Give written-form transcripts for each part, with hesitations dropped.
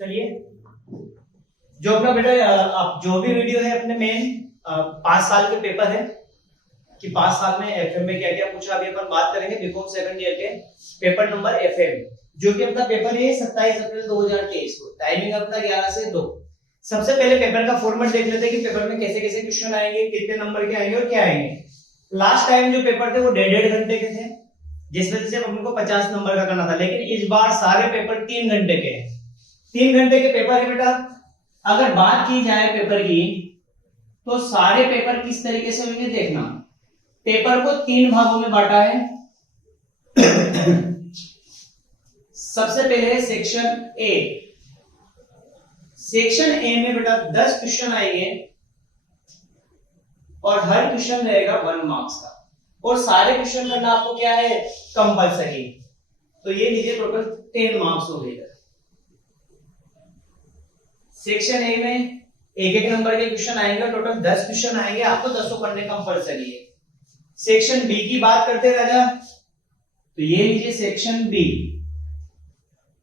चलिए, जो अपना बेटा आप जो भी वीडियो है अपने मेन 5 साल के पेपर है कि 5 साल में एफएम में क्या क्या पूछा, अभी अपन बात करेंगे बीकॉम सेकंड ईयर के पेपर नंबर एफएम, जो कि अपना पेपर है 27 अप्रैल 2023 को। टाइमिंग अपना 11 से 2। सबसे पहले पेपर का फॉर्मेट देख लेते हैं कि पेपर में कैसे कैसे क्वेश्चन आएंगे, कितने नंबर के आएंगे और क्या आएंगे। लास्ट टाइम जो पेपर थे वो 1.5 घंटे के थे, जिसमें से अपन को 50 नंबर का करना था, लेकिन इस बार सारे पेपर 3 घंटे के हैं। 3 घंटे के पेपर है बेटा। अगर बात की जाए पेपर की, तो सारे पेपर किस तरीके से होंगे देखना। पेपर को 3 भागों में बांटा है। सबसे पहले है सेक्शन ए। सेक्शन ए में बेटा 10 क्वेश्चन आएंगे और हर क्वेश्चन रहेगा 1 मार्क्स का, और सारे क्वेश्चन करना आपको क्या है, कंपलसरी। तो ये लीजिए टोटल 10 मार्क्स हो गए। सेक्शन ए में एक एक नंबर के क्वेश्चन आएंगे, टोटल 10 क्वेश्चन आएंगे, आपको 10 पढ़ने कंपलसरी है। सेक्शन बी की बात करते हैं राजा, तो ये लीजिए सेक्शन बी।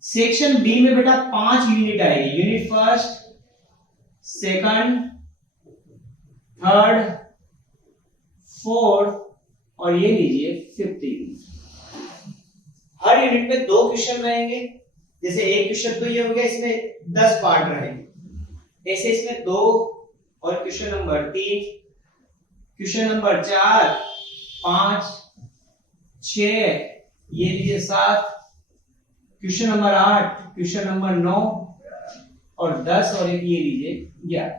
सेक्शन बी में बेटा 5 यूनिट आएगी। Unit first, second, third, fourth और ये लीजिए 15। हर यूनिट में 2 क्वेश्चन रहेंगे। जैसे एक क्वेश्चन तो ये हो गया, इसमें 10 पार्ट रहेंगे। ऐसे इसमें 2 और क्वेश्चन नंबर 3, क्वेश्चन नंबर 4, 5, 6, ये लीजिए 7, क्वेश्चन नंबर 8, क्वेश्चन नंबर 9 और 10 और एक ये लीजिए 11।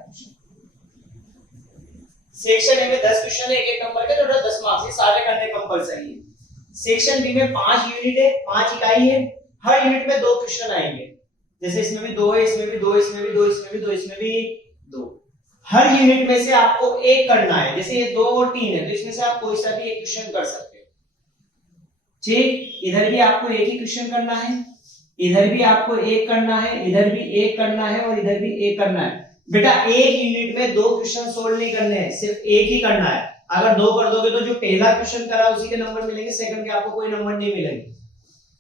सेक्शन ए में 10 क्वेश्चन है, एक एक नंबर के, टोटल 10 मार्क्स है, सारे करने कंपलसरी है। सेक्शन बी में 5 यूनिट है, 5 इकाई है। हर यूनिट में 2 क्वेश्चन आएंगे। जैसे इसमें भी 2 है, इसमें भी 2, इसमें भी 2, इसमें भी 2, इसमें भी 2। हर यूनिट में से आपको एक करना है। जैसे ये 2 और 3 है, तो इसमें से आप कोई सा भी एक क्वेश्चन कर सकते हो। ठीक, इधर भी आपको एक ही क्वेश्चन करना है, इधर भी आपको एक करना है, इधर भी एक करना है और इधर भी एक करना है। बेटा एक यूनिट में 2 क्वेश्चन सोल्व नहीं करने हैं, सिर्फ एक ही करना है। अगर 2 कर दोगे तो जो पहला क्वेश्चन करा उसी के नंबर मिलेंगे, सेकंड के आपको कोई नंबर नहीं मिलेंगे।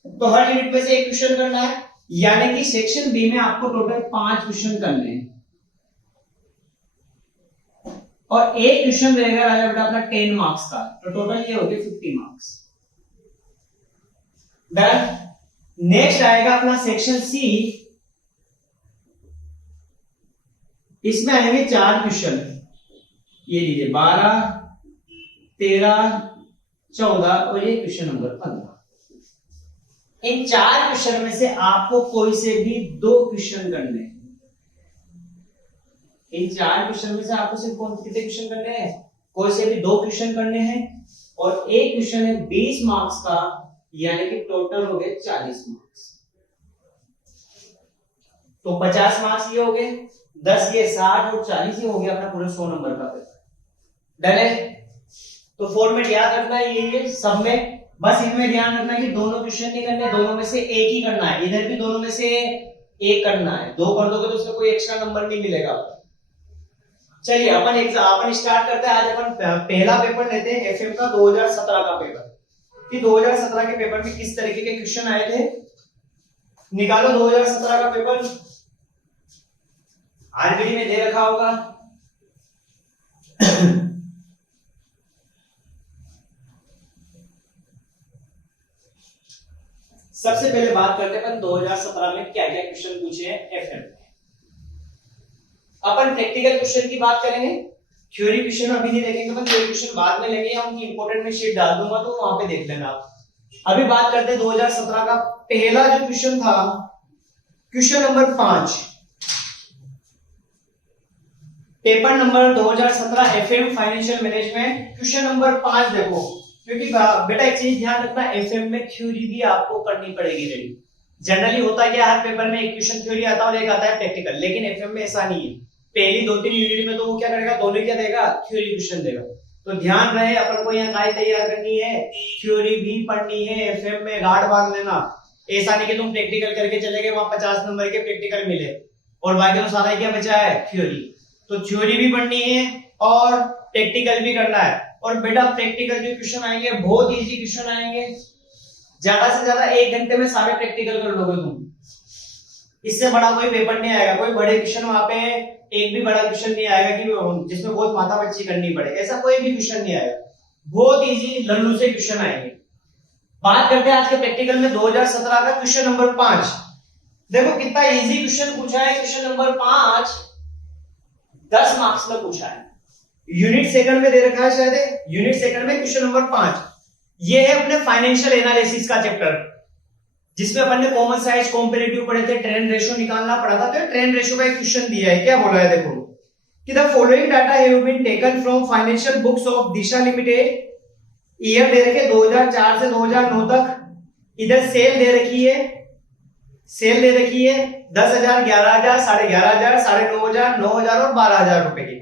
तो हर यूनिट में से एक क्वेश्चन करना है, यानी कि सेक्शन बी में आपको टोटल 5 क्वेश्चन करने हैं और एक क्वेश्चन रहेगा राजा बेटा अपना 10 मार्क्स का, तो टोटल ये हो गए 50 मार्क्स। डन। नेक्स्ट आएगा अपना सेक्शन सी। इसमें आएंगे 4 क्वेश्चन। ये लीजिए 12, 13, 14 और ये क्वेश्चन नंबर 15। इन 4 क्वेश्चन में से आपको कोई से भी 2 क्वेश्चन करने हैं। इन 4 क्वेश्चन में से आपको सिर्फ कितने क्वेश्चन करने हैं, कोई से भी 2 क्वेश्चन करने हैं, और एक क्वेश्चन है 20 मार्क्स का, यानी कि टोटल हो गए 40 मार्क्स। तो 50 मार्क्स ये हो गए, 10 ये 60 और 40 ये हो गया अपना पूरे 100 नंबर का पेपर। डन है। तो फॉर्मेट याद रखना है ये सब में, बस इनमें ध्यान रखना है कि दोनों क्वेश्चन नहीं करने, दोनों में से एक ही करना है। इधर भी दोनों में से एक करना है, 2 कर दोगे तो उसमें कोई एक्स्ट्रा नंबर नहीं मिलेगा। चलिए अपन स्टार्ट करते हैं। आज अपन पहला पेपर लेते हैं एफएम का 2017 का पेपर, कि 2017 के पेपर में किस तरीके के क्वेश्चन आए थे। निकालो 2017 का पेपर, आरबीडी में दे रखा होगा। सबसे पहले बात करते हैं अपन 2017 में क्या क्या क्वेश्चन पूछे हैं एफएम में। अपन प्रैक्टिकल क्वेश्चन की बात करेंगे, थ्योरी क्वेश्चन अभी नहीं देखेंगे, अपन थ्योरी क्वेश्चन बाद में लेंगे, उनकी इंपॉर्टेंट में शीट डाल दूंगा तो वहां पे देख लेना आप। अभी बात करते हैं 2017 का पहला जो क्वेश्चन था, question number 5, paper number 2017 FM financial management, question number 5 देखो। क्योंकि बेटा एक चीज ध्यान रखना, एफएम में थ्योरी भी आपको करनी पड़ेगी रेडी। जनरली होता है क्या, हर पेपर में एक क्वेश्चन थ्योरी आता है और एक आता है प्रैक्टिकल, लेकिन एफएम में ऐसा नहीं है। पहली 2-3 यूनिट में तो वो क्या करेगा, दोनों क्या देगा, थ्योरी क्वेश्चन देगा। तो ध्यान रहे अपन को यहाँ काय तैयार करनी है, थ्योरी भी पढ़नी है एफएम में, गार्ड बांध लेना। ऐसा नहीं कि तुम प्रैक्टिकल करके चले गए, वहां 50 नंबर के प्रैक्टिकल मिले और बाकी तो सारा क्या बचा है, थ्योरी। तो थ्योरी भी पढ़नी है और प्रैक्टिकल भी करना है। और बेटा प्रैक्टिकल जो क्वेश्चन आएंगे बहुत इजी क्वेश्चन आएंगे, ज्यादा से ज्यादा 1 घंटे में सारे प्रैक्टिकल कर लोगे तुम। इससे बड़ा कोई पेपर नहीं आएगा, कोई बड़े क्वेश्चन वहां पे एक भी बड़ा क्वेश्चन नहीं आएगा कि जिसमें बहुत माथापच्ची करनी पड़े, ऐसा कोई भी क्वेश्चन नहीं आएगा, बहुत इजी लल्लू से क्वेश्चन आएंगे। बात करते हैं आज के प्रैक्टिकल में 2017 का क्वेश्चन नंबर 5। देखो कितना इजी क्वेश्चन पूछा है, क्वेश्चन नंबर 5 10 मार्क्स में पूछा है, यूनिट सेकंड में दे रखा है, शायद यूनिट सेकंड में क्वेश्चन नंबर 5। ये है अपने फाइनेंशियल एनालिसिस का चैप्टर, जिसमें अपन ने कॉमन साइज कॉम्पेरेटिव पढ़े थे, ट्रेंड रेशियो निकालना पड़ा था। तो ट्रेंड रेशियो का एक क्वेश्चन दिया है, क्या बोला है देखो कि the following data have been taken from financial books of Disha limited, year दे रखे 2004 से 2009 तक। इधर सेल दे रखी है, सेल दे रखी है 10,000, 11,000, 11,500, 9,500, 9,000 और 12,000 रुपए की।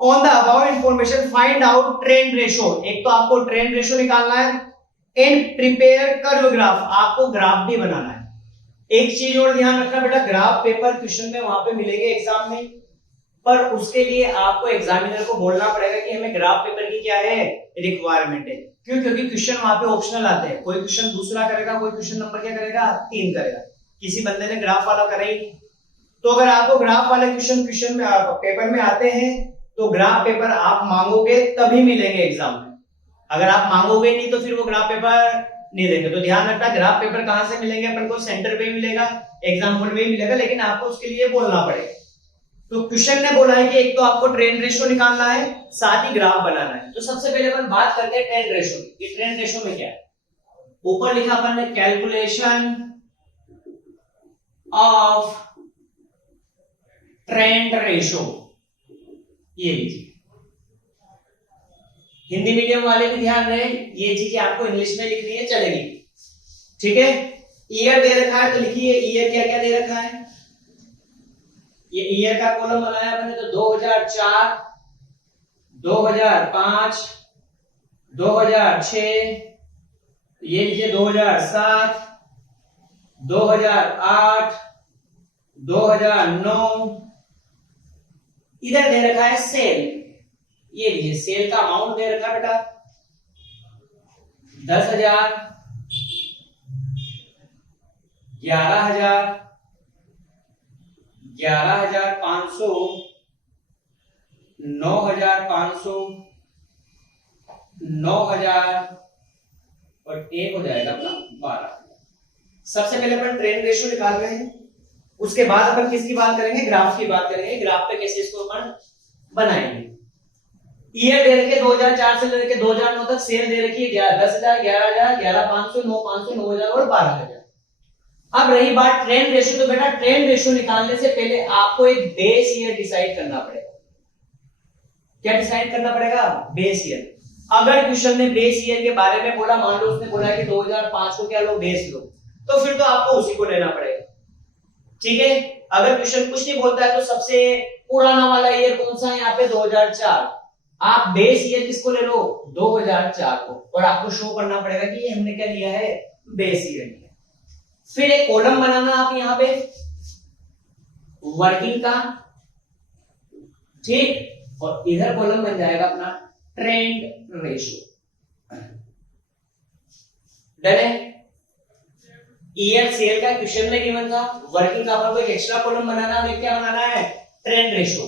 On the above information find out trend ratio. एक तो आपको ट्रेंड रेशियो निकालना है एंड प्रिपेयर कर्व ग्राफ, आपको ग्राफ भी बनाना है। एक चीज और ध्यान रखना बेटा, ग्राफ पेपर क्वेश्चन में वहां पे मिलेंगे एग्जाम में, पर उसके लिए आपको एग्जामिनर को बोलना पड़ेगा कि हमें ग्राफ पेपर की क्या है रिक्वायरमेंट है। क्यों? क्योंकि क्वेश्चन वहां पे ऑप्शनल आते हैं, कोई क्वेश्चन दूसरा करेगा, कोई क्वेश्चन नंबर क्या करेगा 3 करेगा, किसी बंदे ने ग्राफ वाला करा ही नहीं। तो अगर आपको ग्राफ वाले क्वेश्चन में पेपर में आते हैं तो ग्राफ पेपर आप मांगोगे तभी मिलेंगे एग्जाम में, अगर आप मांगोगे नहीं तो फिर वो ग्राफ पेपर नहीं देंगे। तो ध्यान रखना, ग्राफ पेपर कहां से मिलेंगे अपन को, सेंटर पे ही मिलेगा, एग्जाम हॉल में ही मिलेगा, लेकिन आपको उसके लिए बोलना पड़ेगा। तो क्वेश्चन ने बोला है कि एक तो आपको ट्रेंड रेशियो निकालना है, साथ ही ग्राफ बनाना है। तो सबसे पहले अपन बात करते हैं ट्रेंड रेशियो की। ये ट्रेंड रेशियो में क्या है, ऊपर लिखा अपन ने कैलकुलेशन ऑफ ट्रेंड रेशियो, ये लीजिए। हिंदी मीडियम वाले भी ध्यान रहे, ये चीजें आपको इंग्लिश में लिखनी है, चलेगी, ठीक है। ईयर दे रखा है तो लिखिए ईयर क्या क्या दे रखा है। ये ईयर का कॉलम बनाया अपने तो 2004, 2005, 2006, ये लीजिए 2007, 2008, 2009। इधर दे रखा है सेल, ये लीजिए सेल का अमाउंट दे रखा है बेटा 10,000, 11,000, 11,500, 9,500, 9,000 और एक हो जाएगा अपना 12। सबसे पहले अपन ट्रेंड रेशियो निकाल रहे हैं, उसके बाद अपन किसकी बात करेंगे, ग्राफ की बात करेंगे, ग्राफ पे कैसे इसको अपन बनाएंगे। ईयर दे रखे 2004 से लेकर 2009 तक, सेल दे रखी है 10,000, 11,000, 11,500, 9,500, 9,000 और 12,000। अब रही बात ट्रेंड रेशियो, तो बेटा ट्रेंड रेशियो निकालने से पहले आपको एक बेस ईयर डिसाइड करना पड़ेगा। क्या डिसाइड करना पड़ेगा, बेस ईयर। अगर क्वेश्चन ने बेस ईयर के बारे में बोला, मान लो उसने बोला कि 2005 को क्या लो, बेस लो, तो फिर तो आपको उसी को लेना पड़ेगा, ठीक है। अगर क्वेश्चन कुछ नहीं बोलता है तो सबसे पुराना वाला ईयर कौन सा है यहाँ पे 2004, आप बेस ईयर किसको ले लो 2004 को, और आपको शो करना पड़ेगा कि ये हमने क्या लिया है बेस ईयर लिया। फिर एक कॉलम बनाना आप यहाँ पे वर्किंग का, ठीक, और इधर कॉलम बन जाएगा अपना ट्रेंड रेशियो। डन है। ईयर सेल का क्वेश्चन में गिवन था, वर्किंग का अपन को एक एक्स्ट्रा कॉलम बनाना है, क्या बनाना है ट्रेंड रेशियो।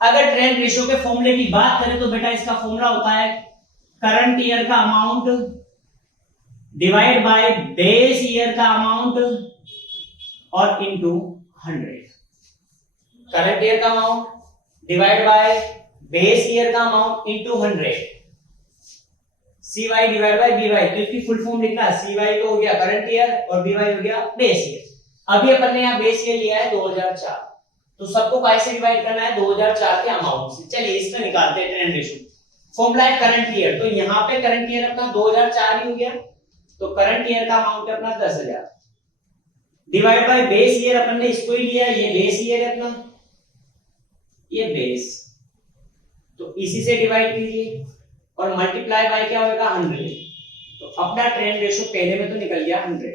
अगर ट्रेंड रेशियो के फॉर्मूले की बात करें तो बेटा इसका फॉर्मूला होता है करंट ईयर का amount divide by base year का अमाउंट और इनटू 100। करंट ईयर का amount divide by base year का amount into 100, CY divide by BY। तो इसकी फुल फॉर्म लिखना है, CY तो हो गया करंट ईयर और BY हो गया बेस ईयर। अभी अपन ने यहाँ बेस ईयर लिया है 2004, तो सबको कैसे डिवाइड करना है 2004 के अमाउंट से। चलिए इसमें निकालते हैं ट्रेंड रेशियो। फॉर्मूला है करंट ईयर, तो यहाँ पे करंट ईयर अपना 2004 ही हो गया, तो करंट ईयर का अमाउंट है अपना 10,000 डिवाइड बाय बेस ईयर, अपन ने इसको ही लिया, ये बेस ईयर है अपना, ये बेस, तो इसी से डिवाइड कीजिए और मल्टीप्लाई बाय क्या होगा 100। तो अपना ट्रेंड रेशियो पहले में तो निकल गया 100।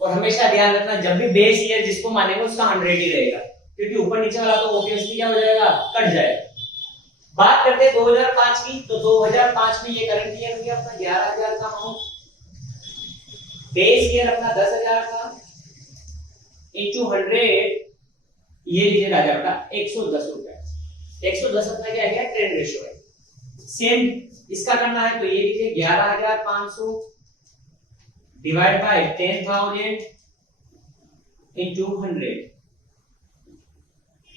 और हमेशा ध्यान रखना जब भी बेस ईयर जिसको मानेंगे उसका 100 ही रहेगा, क्योंकि ऊपर नीचे वाला तो ऑब्वियसली क्या हो जाएगा कट जाएगा। बात करते हैं 2005 की, तो 2005 में ये करंट ईयर हो गया अपना 11,000 का अमाउंट, बेस ईयर अपना 10,000 का इंटू 100, ये लीजिए राजा बेटा 110 रुपए। 110 अपना क्या है, ट्रेंड रेशियो है। सेम इसका करना है तो ये लीजिए 11,500 divide by 10,000 into 100,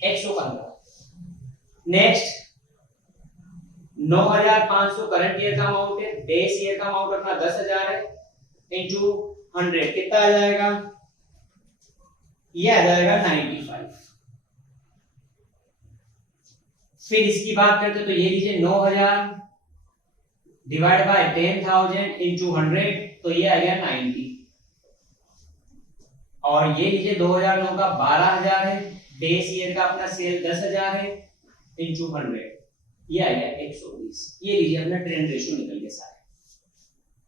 115। Next 9,500 current year का अमाउंट है, बेस ईयर का अमाउंट अपना 10,000 है, इंटू 100 कितना आ जाएगा, ये आ जाएगा 95। फिर इसकी बात करते तो ये लीजिए 9,000 डिवाइड बाय 10,000 इंटू 100, तो ये आ गया 90। और ये लीजिए 2009 का 12,000 है, बेस ईयर का अपना सेल 10,000 है, इंटू 100, ये आ गया 120। ये लीजिए अपना ट्रेंड रेशियो निकल गए सारे।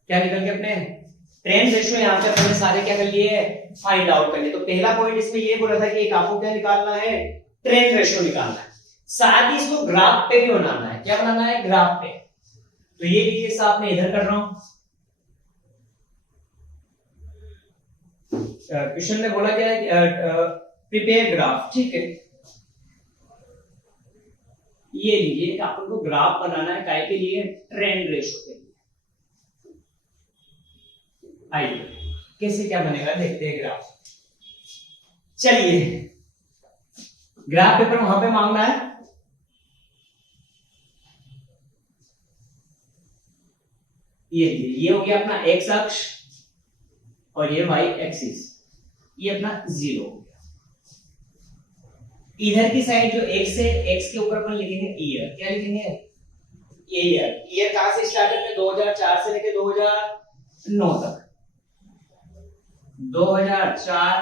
क्या निकल गए अपने ट्रेंड रेशियो? यहां पे अपने सारे क्या कर लिए, फाइंड आउट कर लिए। तो पहला पॉइंट इसमें ये बोला था कि एक आपको क्या निकालना है, ट्रेंड रेशियो निकालना है। साथ ही इसको ग्राफ पे भी बनाना है। क्या बनाना है, ग्राफ पे। तो ये लीजिए साहब मैं इधर कर रहा हूं। क्वेश्चन में बोला क्या है, प्रिपेयर ग्राफ, ठीक है। ये लीजिए अपन को ग्राफ बनाना है, काय के लिए, ट्रेंड रेशियो के लिए। आइए कैसे क्या बनेगा देखते हैं ग्राफ। चलिए ग्राफ पेपर वहां पे मांगना है। ये हो गया अपना एक्स अक्ष और ये वाई एक्सिस, ये अपना 0 हो गया। इधर की साइड जो एक्स है, एक्स के ऊपर अपन लिखेंगे ईयर। क्या लिखेंगे, ईयर। ईयर कहां से स्टार्ट है, 2004 से लेकर 2009 तक। 2004,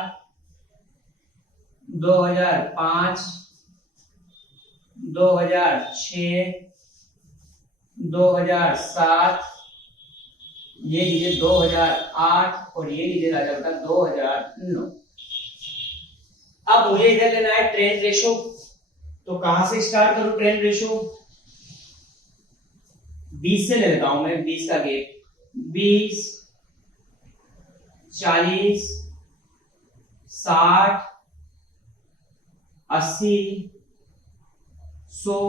2005, 2006, 2007, ये लीजिए 2008 और ये लीजिए राजा बेटा 2009। अब मुझे इधर लेना है ट्रेंड रेशियो। तो कहां से स्टार्ट करूं ट्रेंड रेशियो, 20 से ले लेता हूं मैं, 20 का गैप, 20, 40, 60, 80, 100,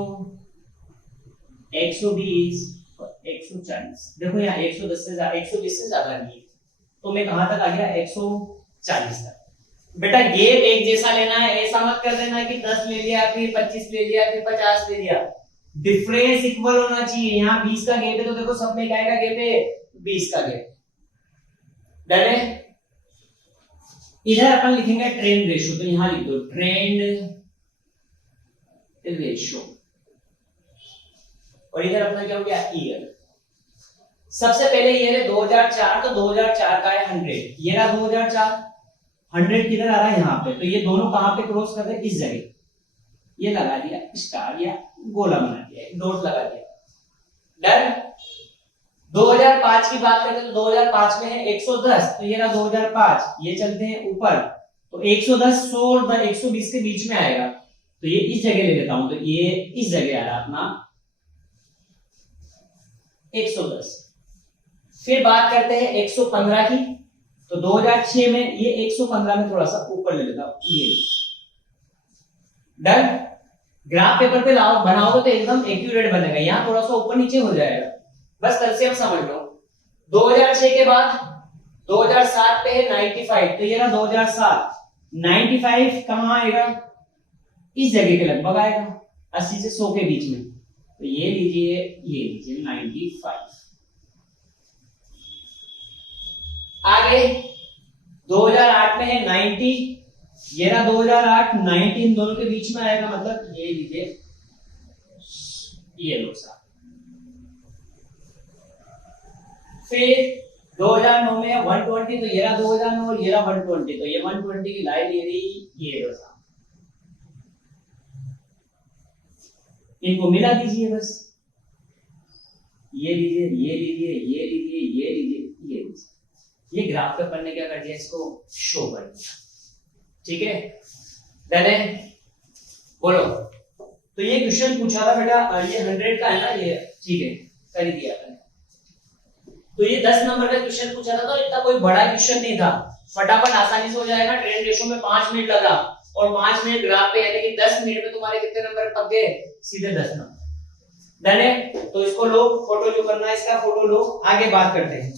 120 और 140। देखो यहाँ 110 से ज्यादा, 120 से ज्यादा नहीं है, तो मैं कहां तक आ गया, 140 तक। बेटा ये एक जैसा लेना है, ऐसा मत कर देना कि 10 ले लिया फिर 25 ले लिया फिर 50 ले लिया। डिफरेंस इक्वल होना चाहिए। यहाँ 20 का गैप है तो देखो सब में क्या का गैप है, 20 का गैप। डन है। इधर अपन लिखेंगे ट्रेंड रेशियो, तो यहां लिख दो ट्रेंड रेशियो। और इधर अपना क्या हो गया, ईयर। सबसे पहले ईयर है 2004, तो 2004 का है 100। ये रहा 2004, 100 किधर आ रहा है, यहाँ पे। तो ये दोनों कहां पे क्रॉस कर रहे हैं, इस जगह। ये लगा दिया स्टार या गोला बना दिया, डॉट लगा दिया। डन। 2005 की बात करते हैं तो 2005 में है 110, तो ये रहा 2005। ये चलते हैं ऊपर, तो 110, 100 और 120 के बीच में आएगा, तो ये इस जगह ले लेता हूं, तो ये इस जगह आ रहा अपना 110। फिर बात करते हैं 115 की, तो 2006 में ये 115 में थोड़ा सा ऊपर ले लेता हूं, ये। डन। ग्राफ पेपर पे लाओ, बनाओगे तो एकदम एक्यूरेट बनेगा। यहां थोड़ा सा ऊपर नीचे हो जाएगा, बस कंसेप्ट समझ लो। 2006 के बाद 2007 पे है 95, तो ये ना 2007, 95 कहां आएगा, इस जगह के लगभग आएगा, 80 से 100 के बीच में। तो ये लीजिए 95। आगे 2008 में है 90, ये ना 2008, 90 इन दोनों के बीच में आएगा, मतलब ये लीजिए ये लो सा। फिर 2009 में 120, तो ये रहा 2009 और ये रहा 120, तो ये 120 की लाइन ले रही, ये लो सा। इनको मिला दीजिए बस, ये लीजिए, ये लीजिए, ये लीजिए, ये लीजिए, ये लीजिए। ये ग्राफ पे पढ़ने क्या कर दिया, इसको शो कर दिया। ठीक है, डन है। बोलो। तो ये क्वेश्चन पूछा था बेटा, ये 100 का है ना, ये ठीक है, कर ही दिया था। तो ये 10 नंबर का क्वेश्चन पूछा था, तो इतना कोई बड़ा क्वेश्चन नहीं था, फटाफट आसानी से हो जाएगा। ट्रेंड रेशो में 5 मिनट लगा और 5 मिनट ग्राफ पे यानी कि 10 मिनट में तुम्हारे कितने नंबर पक गए? सीधे 10 नंबर। डन है? तो इसको लो, फोटो जो करना है इसका फोटो लो, आगे बात करते हैं।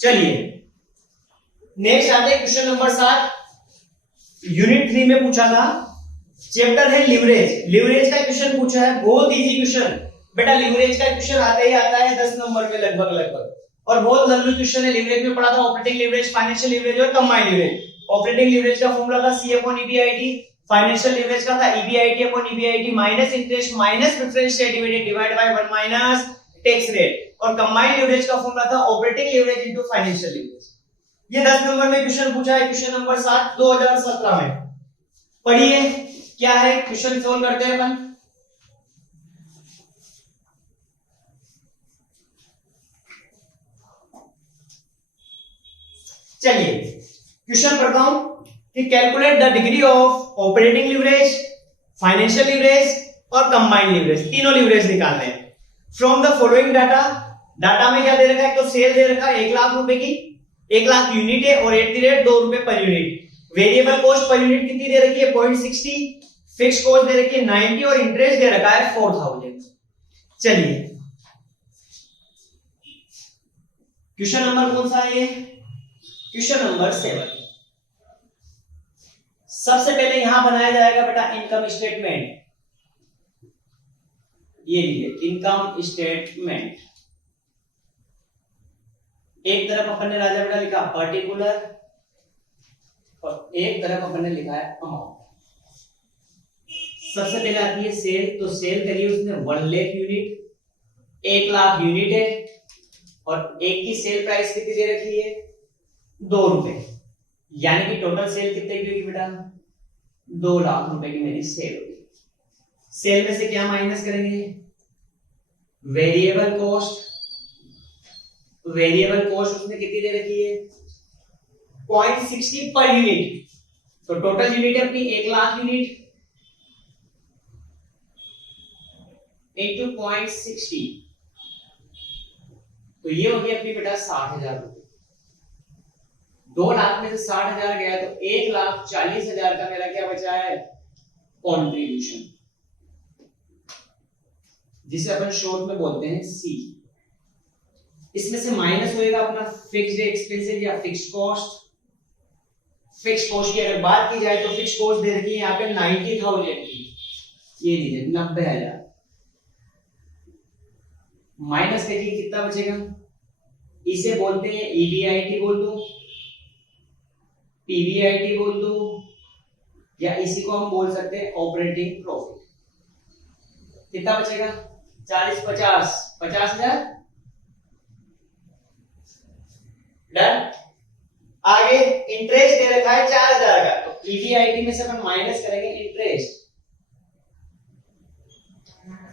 चलिए नेक्स्ट आते हैं क्वेश्चन नंबर 7, यूनिट 3 में पूछा था, चैप्टर है लिवरेज। लिवरेज का क्वेश्चन पूछा है, बहुत इजी क्वेश्चन बेटा। लिवरेज का क्वेश्चन आता ही आता है 10 नंबर में लगभग और बहुत लंबी क्वेश्चन है। लिवरेज में पढ़ा था ऑपरेटिंग लिवरेज, फाइनेंशियल लिवरेज और कंबाइंड लिवरेज। ऑपरेटिंग लिवरेज का फॉर्मूला था C/EBIT, फाइनेंशियल लिवरेज का था EBIT/EBIT minus interest minus preference share divided by 1 minus tax rate. और कंबाइंड लिवरेज का फॉर्मूला था operating leverage into financial leverage. ये 10 number में क्वेश्चन पूछा है, क्वेश्चन नंबर 7 2017 में। पढ़िए क्या है, क्वेश्चन सोल्व करते हैं अपन। चलिए क्वेश्चन पढ़ता हूं कि calculate the degree of operating leverage, financial leverage और कंबाइंड लिवरेज, तीनों लिवरेज निकालने हैं from the following data. Data में क्या दे रखा है? तो सेल दे रखा है 1 लाख रुपए की, 1 लाख यूनिट है और एट द रेट 2 रुपए per unit. Variable cost per unit कितनी दे रखी है? 0.60। फिक्स कॉस्ट दे रखी है 90 और इंटरेस्ट दे रखा है 4000। चलिए क्वेश्चन नंबर कौन सा है? ये क्वेश्चन नंबर 7। सबसे पहले यहां बनाया जाएगा बेटा इनकम स्टेटमेंट। ये लीजिए इनकम स्टेटमेंट। एक तरफ अपन ने राजा बेटा लिखा पर्टिकुलर और एक तरफ अपन ने लिखा है अमाउंट। सबसे पहले आती है सेल, तो सेल करिए उसने 1 लाख यूनिट, 1 लाख यूनिट है और एक की सेल प्राइस कितनी दे रखी है? 2 रुपए, यानी कि टोटल सेल कितने की होगी बेटा? 2 लाख रुपए की मेरी सेल होगी। सेल में से क्या माइनस करेंगे? Variable cost. वेरिएबल कॉस्ट उसने कितनी दे रखी है? 0.60 पर यूनिट। तो टोटल यूनिट है अपनी 1 लाख यूनिट इंटू 0.60, तो ये हो गई अपनी बेटा 60,000 रुपए। 2 लाख में से 60,000 गया तो 1,40,000 का मेरा क्या बचा है? कॉन्ट्रीब्यूशन, जिसे अपन शॉर्ट में बोलते हैं सी। इसमें से माइनस होएगा अपना फिक्स्ड एक्सपेंसेस या फिक्स्ड कॉस्ट। फिक्स्ड कॉस्ट की अगर बात की जाए तो फिक्स्ड कॉस्ट दे रखी है यहाँ पे 90,000 की, ये लीजिए 90,000 माइनस करिए कितना बचेगा? इसे बोलते हैं EBIT बोल दो, PBIT बोल दो, या इसी को हम बोल सकते हैं ऑपरेटिंग प्रॉफिट। कितना बचेगा? 40 50 50,000। डन। आगे इंटरेस्ट दे रखा है 4,000 का, तो EBIT में से अपन माइनस करेंगे इंटरेस्ट,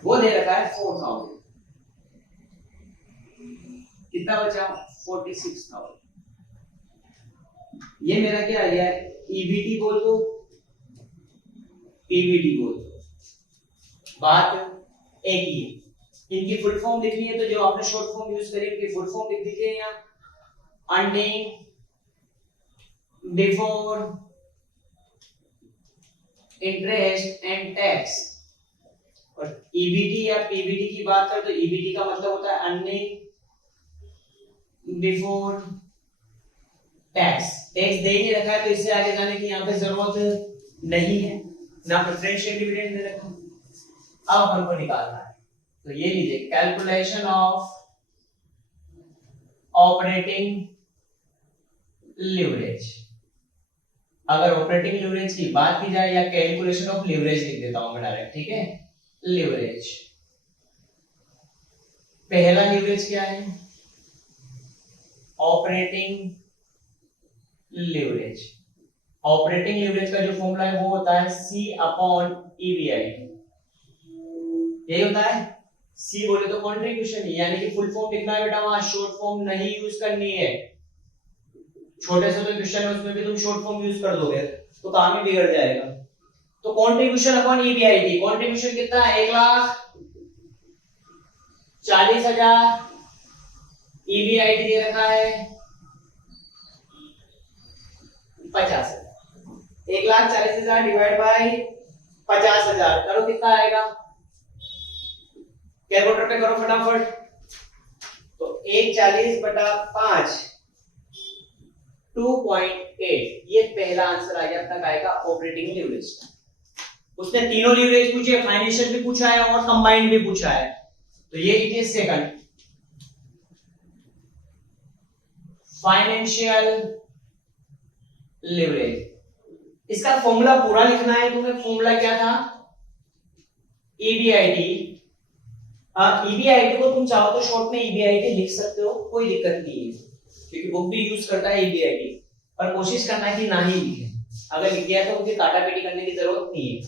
वो दे रखा है 4,000। कितना बचा? 46,000। ये मेरा क्या आ गया? EBT बोल दो, PBT बोल दो, बात एक ही है। इनकी फुल फॉर्म लिखनी है तो जो आपने शॉर्ट फॉर्म यूज करी उनकी फुल फॉर्म लिख दीजिए यहाँ। Earning before interest and tax. और EBT या PBT की बात करें तो EBT का मतलब होता है अर्निंग बिफोर टैक्स। टैक्स दे ही रखा है तो इससे आगे जाने की यहाँ पे जरूरत नहीं है, ना प्रेफरेंशियल डिविडेंड दे रखा। अब अपन को निकालना है, तो ये लीजिए कैलकुलेशन ऑफ ऑपरेटिंग लिवरेज। अगर ऑपरेटिंग लिवरेज की बात की जाए या कैलकुलेशन ऑफ लिवरेज लिख देता हूं मैं डायरेक्ट, ठीक है। लिवरेज, पहला लिवरेज क्या है? Operating leverage. ऑपरेटिंग लिवरेज का जो फॉर्मूला है वो होता है C/EBIT। यही होता है। C बोले तो कंट्रीब्यूशन, यानी कि फुल फॉर्म लिखना है बेटा, वहां शॉर्ट फॉर्म नहीं यूज करनी है। छोटे से तो क्वेश्चन है उसमें भी तुम शॉर्ट फॉर्म यूज कर दोगे तो काम ही बिगड़ जाएगा। तो कंट्रीब्यूशन अपॉन EBIT। कंट्रीब्यूशन कितना है? 1,40,000। EBIT दे रखा है 50,000। 1,40,000 डिवाइड बाय 50,000 करो कितना आएगा, कैलकुलेटर पे करो फटाफट। तो 140/5 2.8, ये पहला आंसर आ गया तक आएगा ऑपरेटिंग लीवरेज। उसने तीनों लीवरेज पूछे, फाइनेंशियल भी पूछा है और कंबाइंड भी पूछा है, तो ये लीजिए सेकंड फाइनेंशियल लीवरेज। इसका फॉर्मूला पूरा लिखना है तुम्हें। फॉर्मूला क्या था, ईबीआईटी। ईबीआईटी को तुम चाहो तो शॉर्ट में ईबीआईटी लिख सकते हो, कोई दिक्कत नहीं है, क्योंकि बुक भी यूज करता है ईबीआईटी, पर कोशिश करना है कि ना ही लिखे। अगर लिख दिया तो मुझे काटा पीटी करने की जरूरत नहीं है।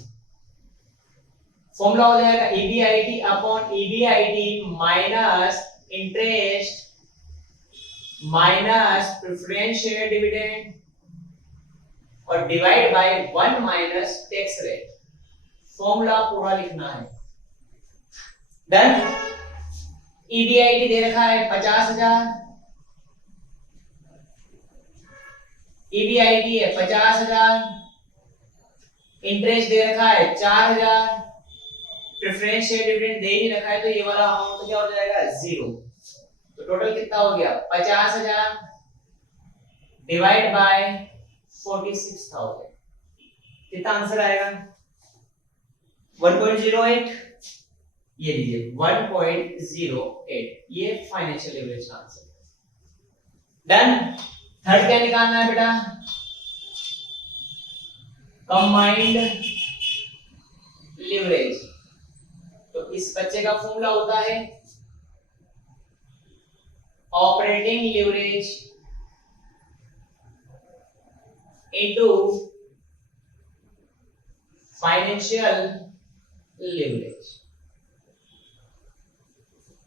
फॉर्मूला हो जाएगा EBIT upon EBIT minus interest minus preference share dividend और divide by 1 minus tax rate. Formula पूरा लिखना है। डन। ईबीआईटी दे रखा है 50,000, ईबीआईटी है 50,000, इंटरेस्ट दे रखा है 4,000, प्रेफरेंस शेयर डिविडेंड दे ही रखा है, तो ये वाला अमाउंट क्या हो जाएगा, 0। तो टोटल कितना हो गया, 50,000 डिवाइड बाय 46,000। कितना आंसर आएगा, 1.08। ये लीजिए 1.08, ये फाइनेंशियल लीवरेज का आंसर। डन। थर्ड क्या निकालना है बेटा, कंबाइंड लीवरेज। तो इस बच्चे का फॉर्मूला होता है operating leverage into financial leverage.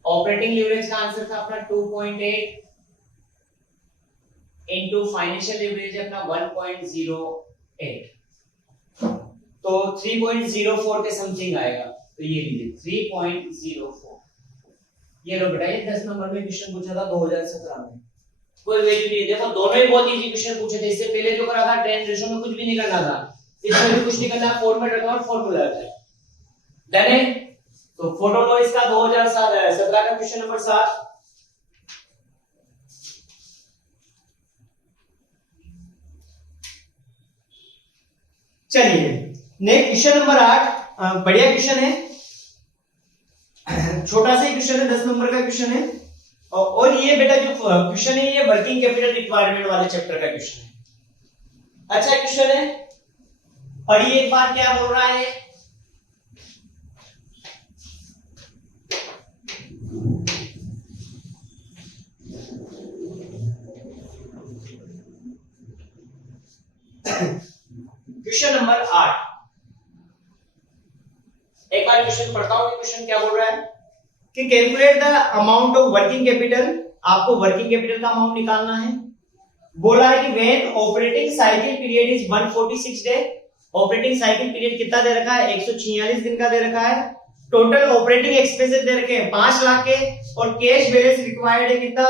Operating leverage का आंसर था अपना 2.8 इनटू फाइनेंशियल लीवरेज अपना 1.08, तो 3.04 के समथिंग आएगा। तो ये लीजिए 3.04। ये लो बेटा, ये 10 नंबर में क्वेश्चन पूछा था 2017 में, कोई वैल्यू नहीं। देखो दोनों ही बहुत इजी क्वेश्चन पूछे थे। इससे पहले जो करा था टेन रेशो में कुछ भी नहीं करना था, इसमें भी कुछ नहीं करना, फॉर्मेट रखना और फॉर्मूला रखना है। डन है। तो फोटो लो इसका 2017 का क्वेश्चन नंबर 7। चलिए नेक्स्ट क्वेश्चन नंबर 8। बढ़िया क्वेश्चन है, छोटा सा क्वेश्चन है, 10 नंबर का क्वेश्चन है। और ये बेटा जो क्वेश्चन है ये वर्किंग कैपिटल रिक्वायरमेंट वाले चैप्टर का क्वेश्चन है। अच्छा क्वेश्चन है, पढ़िए एक बार क्या बोल रहा है। Question number 8। एक बार क्वेश्चन पढ़ता हूं। क्वेश्चन क्या बोल रहा है कि calculate the amount of working capital. आपको वर्किंग कैपिटल का अमाउंट निकालना है। बोला है कि when operating cycle period is 146 day. Operating cycle period कितना दे रखा है, 146 दिन का दे रखा है। टोटल ऑपरेटिंग एक्सपेंसेस दे रखे हैं 5 लाख के, और कैश बैलेंस रिक्वायर्ड है कितना,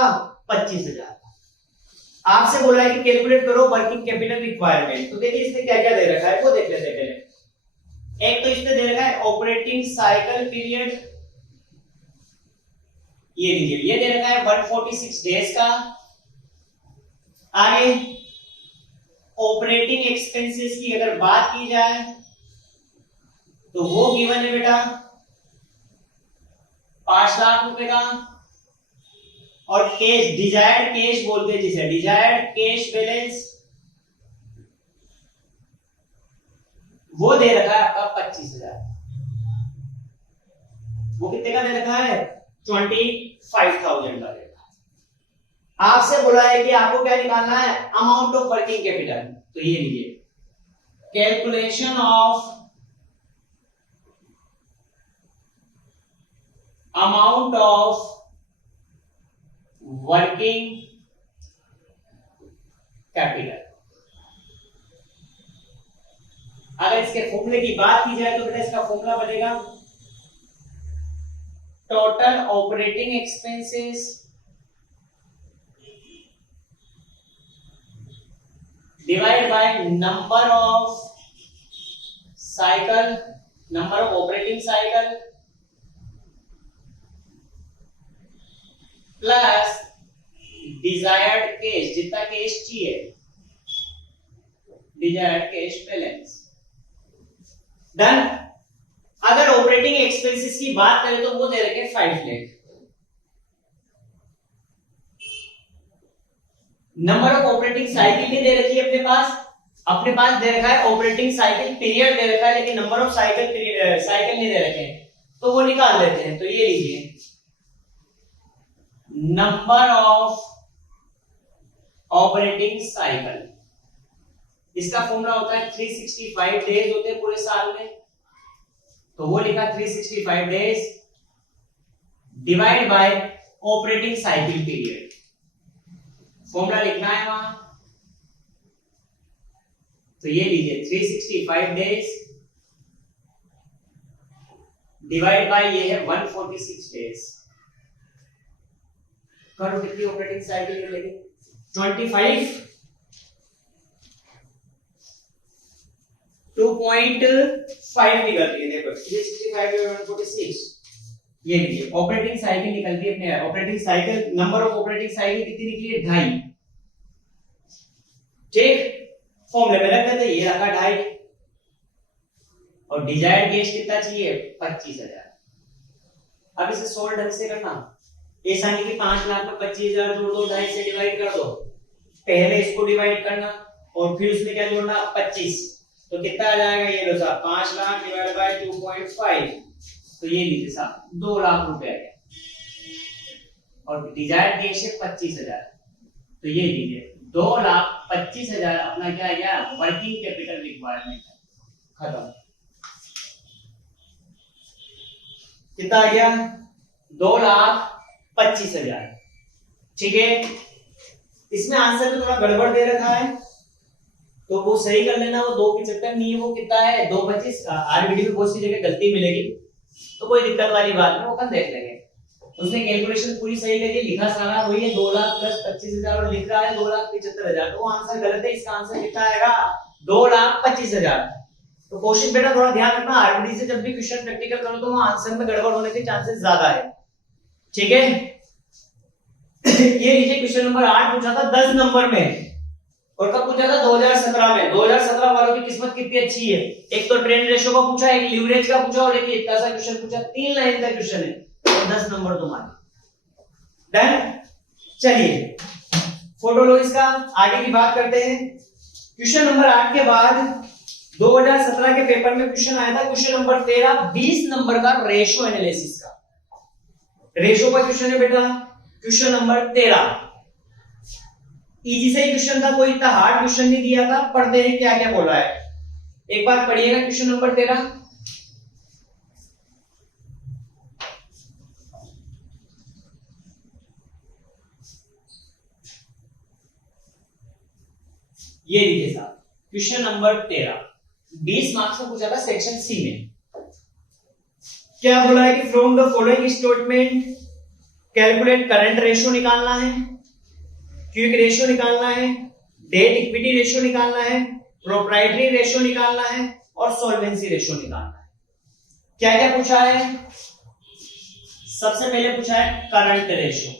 25,000। आपसे बोला है कि कैलकुलेट करो वर्किंग कैपिटल रिक्वायरमेंट। तो देखिए इसने क्या क्या दे रखा है वो देख लेते हैं पहले। एक तो इसने दे रखा है ऑपरेटिंग साइकिल पीरियड, ये लीजिए, ये दे रखा है 146 डेज का। आगे ऑपरेटिंग एक्सपेंसेस की अगर बात की जाए तो वो गिवन है बेटा 5 लाख रुपए का। और कैश, डिजायर्ड कैश बोलते हैं जिसे, डिजायर्ड कैश बैलेंस वो दे रखा है आपका 25,000। वो कितने का दे रखा है, 25,000 का दे रखा है। आपसे बोला है कि आपको क्या निकालना है, अमाउंट ऑफ वर्किंग कैपिटल। तो ये लीजिए, calculation of amount of working capital. अगर इसके फॉर्मूले की बात की जाए तो बेटा इसका फॉर्मूला बनेगा total operating expenses divide by number of cycle, number of operating cycle plus desired case, जितना केस चाहिए, डिजायर्ड केस बैलेंस। डन। अगर ऑपरेटिंग एक्सपेंसेस की बात करें तो वो दे रखे 5 lakh. Number of operating cycle नहीं दे रखी है अपने पास दे रखा है ऑपरेटिंग साइकिल पीरियड दे रखा है, लेकिन नंबर ऑफ साइकिल नहीं दे रखे हैं, तो वो निकाल लेते हैं। तो ये लीजिए, नंबर ऑफ ऑपरेटिंग साइकिल, इसका फॉर्मूला होता है 365 डेज होते हैं पूरे साल में, तो वो लिखा 365 days divide by operating cycle period. Formula लिखना है वहां, तो ये लीजिए 365 डेज डिवाइड बाय ये है 146 डेज। करो कितनी ऑपरेटिंग साइकिल मिलेगी? 25 2.5 निकलती है। देखो 365 डिवाइडेड 146, ये लीजिए ऑपरेटिंग साइकिल निकलती है अपने। Operating cycle, number of operating cycle कितनी निकली है? 2.5। ठीक, फॉर्मूले में रख देते, ये रखा 2.5, और डिजायर्ड केस कितना चाहिए? 25,000। अब इसे सोल्व ढंग से करना, ऐसा नहीं कि 5 लाख में 25,000 जोड़ दो, 2.5 से डिवाइड कर दो। पहले इसको डिवाइड करना और फिर उसमें क्या जोड़ना? 25। तो कितना आ जाएगा? ये लो साहब, 5 लाख डिवाइड बाय 2.5, तो ये लीजिए साहब 2 लाख रुपए आ गया, और डिजायर्ड केस है 25,000, तो ये लीजिए 2,25,000 अपना क्या आ गया? Working capital requirement. खत्म। कितना आ गया? 2,25,000। ठीक है, इसमें आंसर में थोड़ा गड़बड़ दे रखा है, तो वो सही कर लेना। वो 2,75 नहीं है, वो कितना है? 2,25। आरबीडी में बहुत सी जगह गलती मिलेगी, तो कोई दिक्कत वाली बात नहीं, वो कल देख लेंगे। उसने कैलकुलेशन पूरी सही करी, लिखा सारा वही है, 2 लाख प्लस 25,000, और लिख रहा है 2,75,000, तो वो आंसर गलत है। इसका आंसर कितना आएगा? 2,25,000। तो क्वेश्चन बेटा थोड़ा ध्यान रखना, आरबीडी से जब भी क्वेश्चन प्रैक्टिकल करो तो वहां आंसर में गड़बड़ होने के चांसेस ज्यादा है। ठीक है, ये लीजिए क्वेश्चन नंबर 8 पूछा था 10 नंबर में, और कब पूछा था? 2017 में। 2017 वालों की किस्मत कितनी अच्छी है, एक तो ट्रेंड रेशियो का पूछा, एक लीवरेज का पूछा, और एक इतना सा क्वेश्चन पूछा। 3 लाइन का क्वेश्चन है, और 10 नंबर तुम्हारे। डन। चलिए फोटो लो इसका, आगे की बात करते हैं। क्वेश्चन नंबर 8 के बाद 2017 के पेपर में क्वेश्चन आया था, क्वेश्चन नंबर 13, 20 नंबर का रेशियो एनालिसिस का। रेशियो का क्वेश्चन है बेटा, क्वेश्चन नंबर 13। इजी से ही क्वेश्चन था, कोई इतना हार्ड क्वेश्चन नहीं दिया था। पढ़ते हैं क्या क्या बोला है, एक बार पढ़िएगा क्वेश्चन नंबर 13। ये लीजिए साहब, क्वेश्चन नंबर 13 20 मार्क्स में पूछा था, सेक्शन सी में। क्या बोला है कि from the following statement calculate current ratio निकालना है, क्विक रेशियो निकालना है, डेट इक्विटी रेशियो निकालना है, प्रोप्राइटरी रेशियो निकालना है, और सॉल्वेंसी रेशियो निकालना है। क्या क्या पूछा है? सबसे पहले पूछा है करंट रेशियो।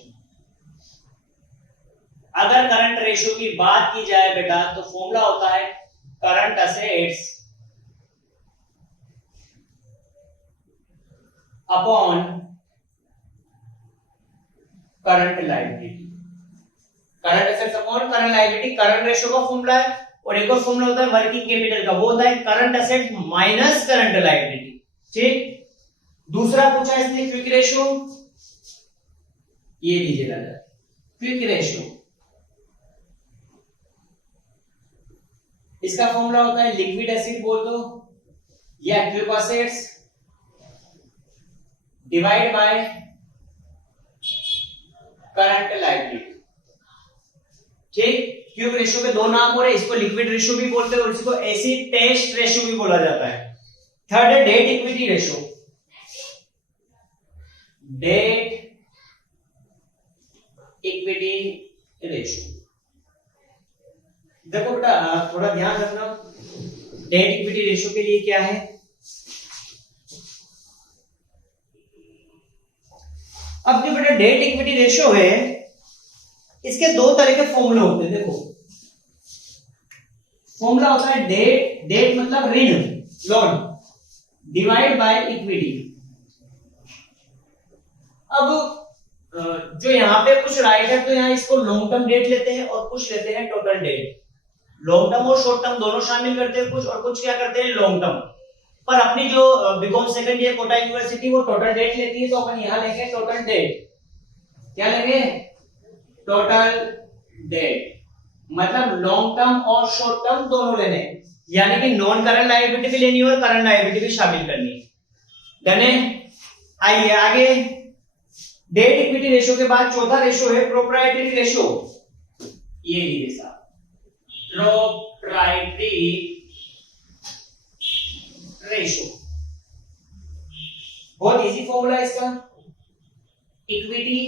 अगर करंट रेशियो की बात की जाए बेटा, तो फॉर्मूला होता है current assets upon current liability. Current assets upon current liability current ratio का फॉर्मूला है, और एक और फॉर्मूला होता है वर्किंग कैपिटल का, वो होता है current assets minus current liability. ठीक, दूसरा पूछा इसने क्विक रेशियो, ये लीजिए दादा, क्विक रेशियो, इसका फॉर्मूला होता है लिक्विड एसिड बोल दो या quick assets divide by current liability. ठीक, क्विक रेशियो के दो नाम हो रहे, इसको लिक्विड रेशियो भी बोलते हैं और इसको एसिड टेस्ट रेशियो भी बोला जाता है। थर्ड है debt equity ratio, debt equity ratio. देखो बेटा थोड़ा ध्यान रखना, डेट इक्विटी रेशियो के लिए क्या है, अब जो बेटा डेट इक्विटी रेशियो है इसके दो तरह के फॉर्मूला होते हैं। देखो फॉर्मूला होता है डेट, डेट मतलब ऋण लोन, डिवाइड बाय इक्विटी। अब जो यहाँ पे कुछ राइट है तो यहाँ इसको लॉन्ग टर्म डेट लेते हैं और कुछ लेते हैं टोटल डेट। लॉन्ग टर्म और शॉर्ट टर्म दोनों शामिल करते हैं कुछ, और कुछ क्या करते हैं लॉन्ग टर्म। पर अपनी जो B Com second year Kota university वो टोटल डेट लेती है, तो अपन यहाँ लेंगे टोटल डेट। क्या लेंगे? टोटल डेट, मतलब लॉन्ग टर्म और शॉर्ट टर्म दोनों लेने, यानी कि नॉन करंट लायबिलिटी भी लेनी है और करंट लायबिलिटी भी शामिल करनी है। डन है? आइए आगे, डेट इक्विटी रेशियो के बाद चौथा रेशियो है प्रोप्राइटरी रेशियो। ये लीजिए साहब, प्रोप्राइटरी रेशियो, बहुत इजी फॉर्मूला है इसका। इक्विटी,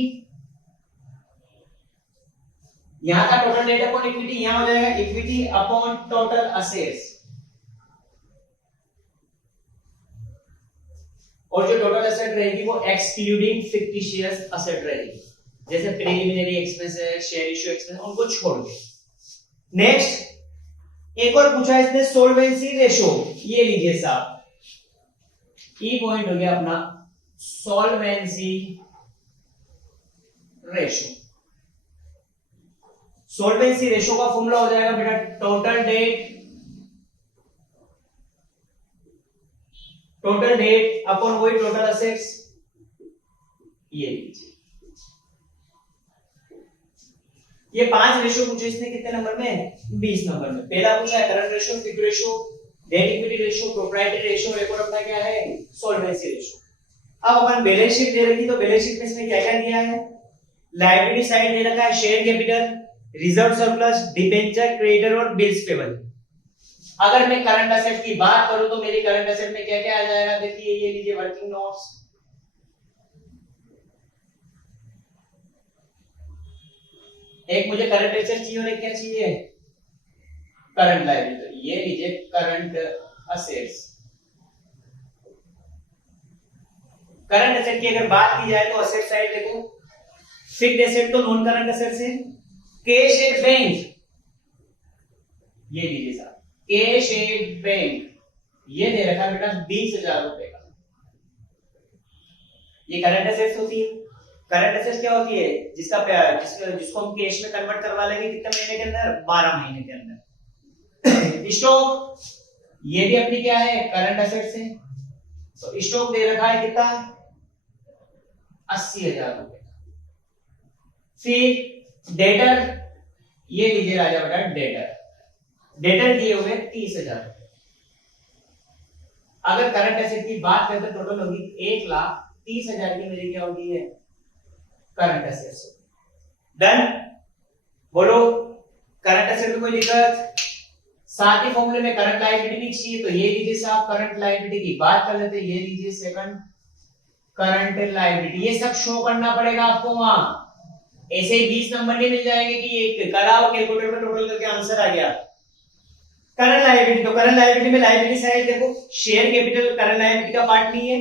यहां का टोटल डेट अपॉन इक्विटी, यहां हो जाएगा इक्विटी अपॉन टोटल असेट्स, और जो टोटल एसेट रहेगी वो एक्सक्लूडिंग फिक्टिशियस एसेट रहेगी, जैसे preliminary expenses, share issue expense, उनको छोड़ के। नेक्स्ट एक और पूछा इसने सोल्वेंसी रेशियो, ये लीजिए साहब, ई पॉइंट हो गया अपना सोल्वेंसी रेशियो। सोल्वेंसी रेशियो का फॉर्मूला हो जाएगा बेटा टोटल डेट अपॉन वही टोटल असेट्स। ये लीजिए, ये 5 रेशियो पूछे इसने कितने नंबर में? 20 नंबर में। पहला पूछा है current ratio, quick ratio, debt equity ratio, proprietary ratio, एक और अपना क्या है सोल्वेंसी रेशियो। अब अपन बैलेंस शीट दे रखी, तो बैलेंस शीट में इसमें क्या क्या दिया है? लायबिलिटी साइड दे रखा है share capital, reserve surplus, debenture, creditor और बिल्स पेबल। अगर मैं करंट असेट की बात करूं तो मेरी करंट असेट में क्या क्या आ जाएगा? देखिए ये लीजिए वर्किंग नोट्स, एक मुझे करंट एसेट चाहिए और एक क्या चाहिए? Current liability. ये लीजिए करंट असेट्स। करंट एसेट की अगर बात की जाए तो असेट साइड देखो, फिक्स्ड एसेट तो नॉन करंट एसेट से, कैश एट बैंक, ये लीजिए साहब कैश एट बैंक, ये दे रखा है बेटा 20,000 रुपए का। ये करंट एसेट्स होती है। करंट एसेट्स क्या होती है? जिसको हम कैश में कन्वर्ट करवा लेंगे कितने महीने के अंदर? 12 महीने के अंदर। स्टॉक, ये भी अपनी क्या है? करंट एसेट्स है। तो स्टॉक दे रखा है कितना? 80,000 रुपए। फिर डेटर, ये लीजिए राजा बेटा डेटर दिए हुए 30,000। अगर करंट एसेट की बात करें तो टोटल होगी 1,30,000 की मेरी क्या होगी? है करंट एसेट्स। डन? बोलो करंट एसेट में कोई दिक्कत? साथ ही फॉर्मूले में करंट लायबिलिटी भी चाहिए, तो ये लीजिए साहब करंट लायबिलिटी की बात कर लेते हैं। ये लीजिए सेकंड करंट लायबिलिटी, ये सब शो करना पड़ेगा आपको वहां, ऐसे ही 20 नंबर नहीं मिल जाएंगे कि ये कराओ कैलकुलेटर में टोटल करके आंसर आ गया। करंट लायबिलिटी, तो करंट लायबिलिटी में लायबिलिटी साइड देखो, शेयर कैपिटल करंट लायबिलिटी का पार्ट नहीं है,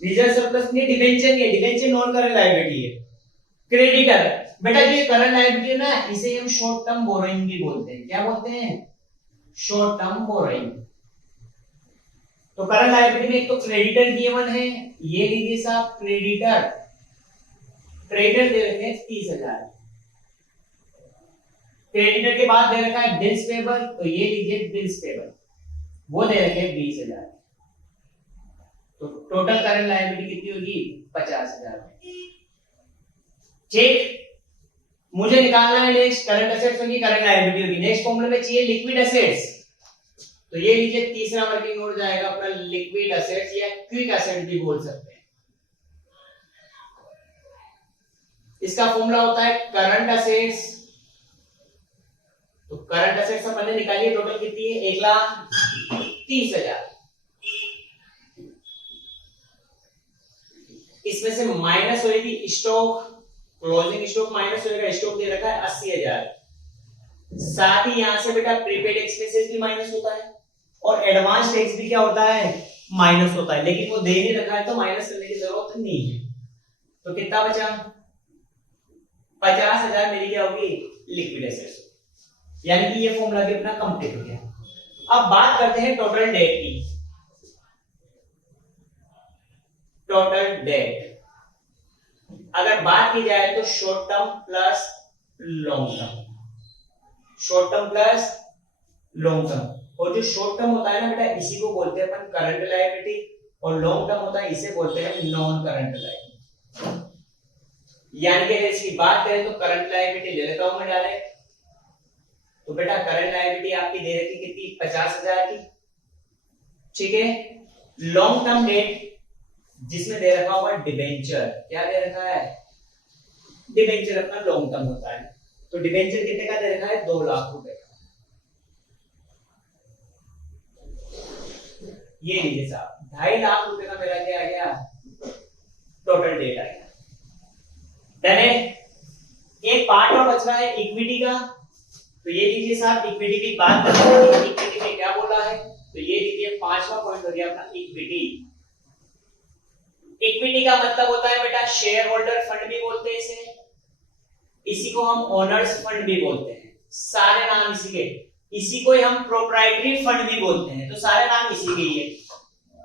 रिजर्व सरप्लस नहीं, डिबेंचर नहीं है, डिबेंचर नॉन करंट लायबिलिटी है। क्रेडिटर, बेटा जो करंट लायबिलिटी है ना, इसे हम शॉर्ट टर्म बोरोइंग भी बोलते हैं। क्या बोलते हैं? Short term borrowing. तो करंट लायबिलिटी में एक तो क्रेडिटर गिवन है, ये लीजिए साहब क्रेडिटर दे रखे हैं 30,000। क्रेडिटर के बाद दे रखा है बिल्स पेबल, तो ये लीजिए बिल्स पेबल, वो दे रखे हैं 20,000। तो टोटल करंट लायबिलिटी कितनी होगी? 50,000। ठीक, मुझे निकालना है नेक्स्ट करंट एसेट्स होगी, करंट लायबिलिटी होगी। नेक्स्ट फॉर्मूले में चाहिए लिक्विड एसेट्स, तो ये लीजिए तीसरा वर्किंग नोट जाएगा अपना लिक्विड एसेट्स या क्विक एसेट भी बोल सकते हैं। इसका फॉर्मूला होता है करंट एसेट्स, तो करंट एसेट्स अपन ने निकाली, टोटल कितनी है? 1,30,000। इसमें से माइनस होगी स्टॉक, क्लोजिंग स्टॉक माइनस होगा, स्टॉक दे रखा है 80,000। साथ ही यहां से बेटा प्रीपेड एक्सपेंसेस भी माइनस होता है और एडवांस टैक्स भी क्या होता है, माइनस होता है, लेकिन वो दे नहीं रखा है तो माइनस करने की जरूरत नहीं है। तो कितना बचा, 50,000 मेरी क्या होगी, लिक्विड एसेट्स, यानी कि ये फॉर्मूला भी अपना कंप्लीट हो गया। अब बात करते हैं टोटल डेट की। टोटल डेट अगर बात की जाए तो short term plus long term, short term plus long term, और जो शॉर्ट टर्म होता है ना बेटा इसी को बोलते हैं अपन करंट लायबिलिटी, और लॉन्ग टर्म होता है इसे बोलते हैं नॉन करंट लायबिलिटी। यानी कि अगर इसकी बात करें तो करंट लायबिलिटी ले लेता हूं मैं डायरेक्ट, तो बेटा करंट लायबिलिटी आपकी दे रखी कितनी, 50,000 की, ठीक है। लॉन्ग टर्म डेट जिसमें दे रखा हुआ डिबेंचर, क्या दे रखा है, डिबेंचर अपना लॉन्ग टर्म होता है, तो डिबेंचर कितने का दे रखा है, 2 लाख रुपए का। ये लीजिए साहब 2.5 लाख रुपए का मेरा क्या आ गया, टोटल डेट आ गया। डन है। एक पार्ट और बच रहा है इक्विटी का, तो ये लीजिए साहब इक्विटी की बात करते हैं, इक्विटी में क्या बोला है, तो ये लीजिए 5वां पॉइंट हो गया अपना इक्विटी। इक्विटी का मतलब होता है बेटा शेयर होल्डर फंड भी बोलते हैं इसे, इसी को हम ओनर्स फंड भी बोलते हैं, सारे नाम इसी के, इसी को हम प्रोप्राइटरी फंड भी बोलते हैं, तो सारे नाम इसी के ही है।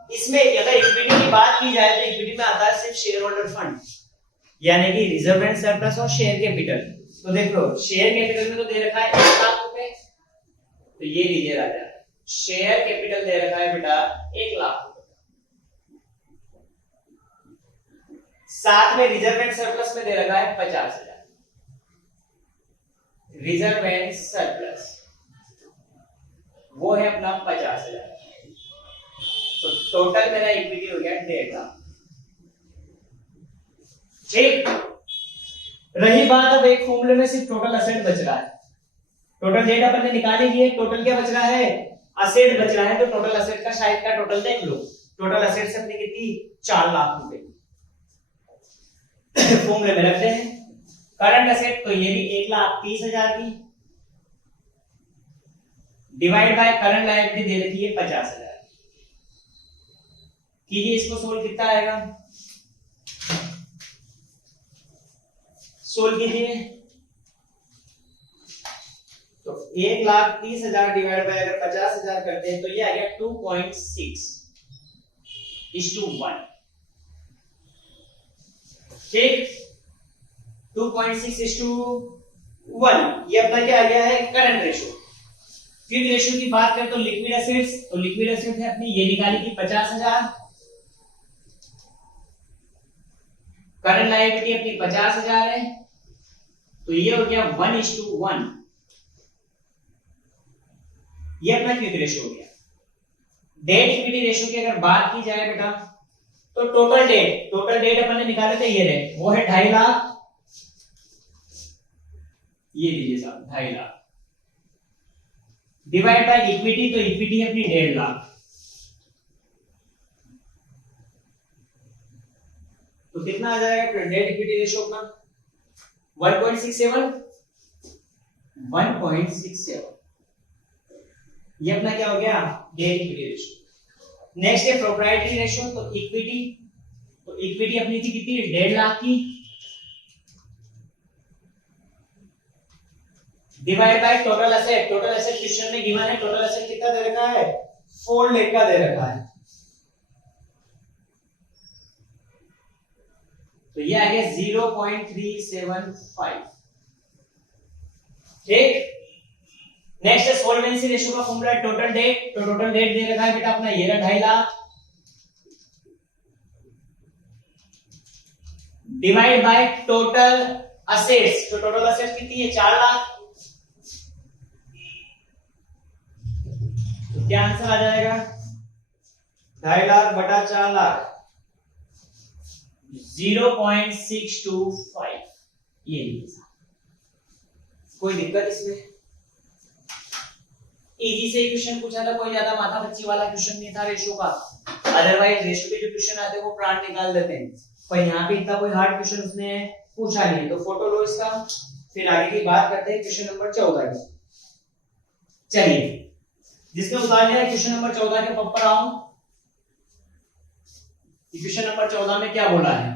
इसमें अगर इक्विटी की बात की जाए तो इक्विटी में आता है सिर्फ शेयर होल्डर फंड, यानी कि रिजर्व एंड सरप्लस और शेयर कैपिटल। तो देख लो शेयर कैपिटल में तो दे रखा है 1 लाख रुपए, तो ये लीजिए राजा शेयर कैपिटल दे रखा है बेटा 1 लाख रुपए, साथ में रिजर्व एंड सरप्लस में दे रखा है 50,000, रिजर्व एंड सरप्लस वो है अपना 50,000, तो टोटल मेरा इक्विटी हो गया 1.5 लाख। ठीक, रही बात अब एक फॉर्मूले में सिर्फ टोटल असेट बच रहा है, टोटल डेट अपन ने निकाली है, टोटल क्या बच रहा है, असेट बच रहा है, तो टोटल असेट का शायद का टोटल देख लो, टोटल असेट से अपनी कितनी 4 लाख रुपए फॉर्मूले में रखते हैं। करंट असेट तो ये भी 1,30,000 की डिवाइड बाय करंट लायबिलिटी दे रखी है 50,000, कीजिए इसको सोल्व, कितना आएगा, सोल्व कीजिए, तो 1,30,000 डिवाइड बाय अगर 50,000 करते हैं तो ये आ गया 2.6:1, ठीक, 2.6:1, ये अपना क्या आ गया है करंट रेशो। फिर रेशो की बात करें तो लिक्विड एसेट्स, तो लिक्विड एसेट्स है अपनी ये निकाली थी 50,000, करंट लायबिलिटी अपनी 50,000 है, तो ये हो गया 1:1, ये अपना क्विक रेशो हो गया। डेट इक्विटी रेशो की अगर बात की जाए बेटा तो टोटल डेट अपन ने निकाले थे ये रहे, वो है 2.5 लाख, ये लीजिए साहब 2.5 लाख डिवाइड बाय इक्विटी, तो इक्विटी है अपनी 1.5 लाख, तो कितना आ जाएगा डेट इक्विटी रेशो अपना 1.67, ये अपना क्या हो गया डेट इक्विटी रेशो। नेक्स्ट है प्रोप्राइटरी रेशो, तो इक्विटी अपनी थी कितनी 1.5 लाख की, divide by total asset question में गिवन है, टोटल एसेट कितना दे रखा है 4 लाख का दे रखा है, तो ये आ गया 0.375, ठीक। नेक्स्ट है सॉल्वेंसी रेशियो का फॉर्मूला टोटल डेट, तो टोटल डेट दे रखा है बेटा अपना ये रहा 2.5 lakh divide by total assets, तो टोटल असेट्स कितनी है 4 लाख, तो क्या आंसर आ जाएगा 2.5 लाख बटा 4 लाख 0.625, ये कोई दिक्कत इसमें, इजी से क्वेश्चन पूछा था, कोई ज्यादा माथा पच्ची वाला क्वेश्चन नहीं था रेशो का, अदरवाइज रेशो के जो क्वेश्चन आते हैं वो प्राण निकाल देते हैं, पर यहाँ पे इतना कोई हार्ड क्वेश्चन उसने पूछा नहीं, तो फोटो लो इसका, फिर आगे की बात करते हैं क्वेश्चन नंबर 14 की। चलिए जिसने उतार लिया क्वेश्चन नंबर 14 के पर आऊं। क्वेश्चन नंबर 14 में क्या बोला है?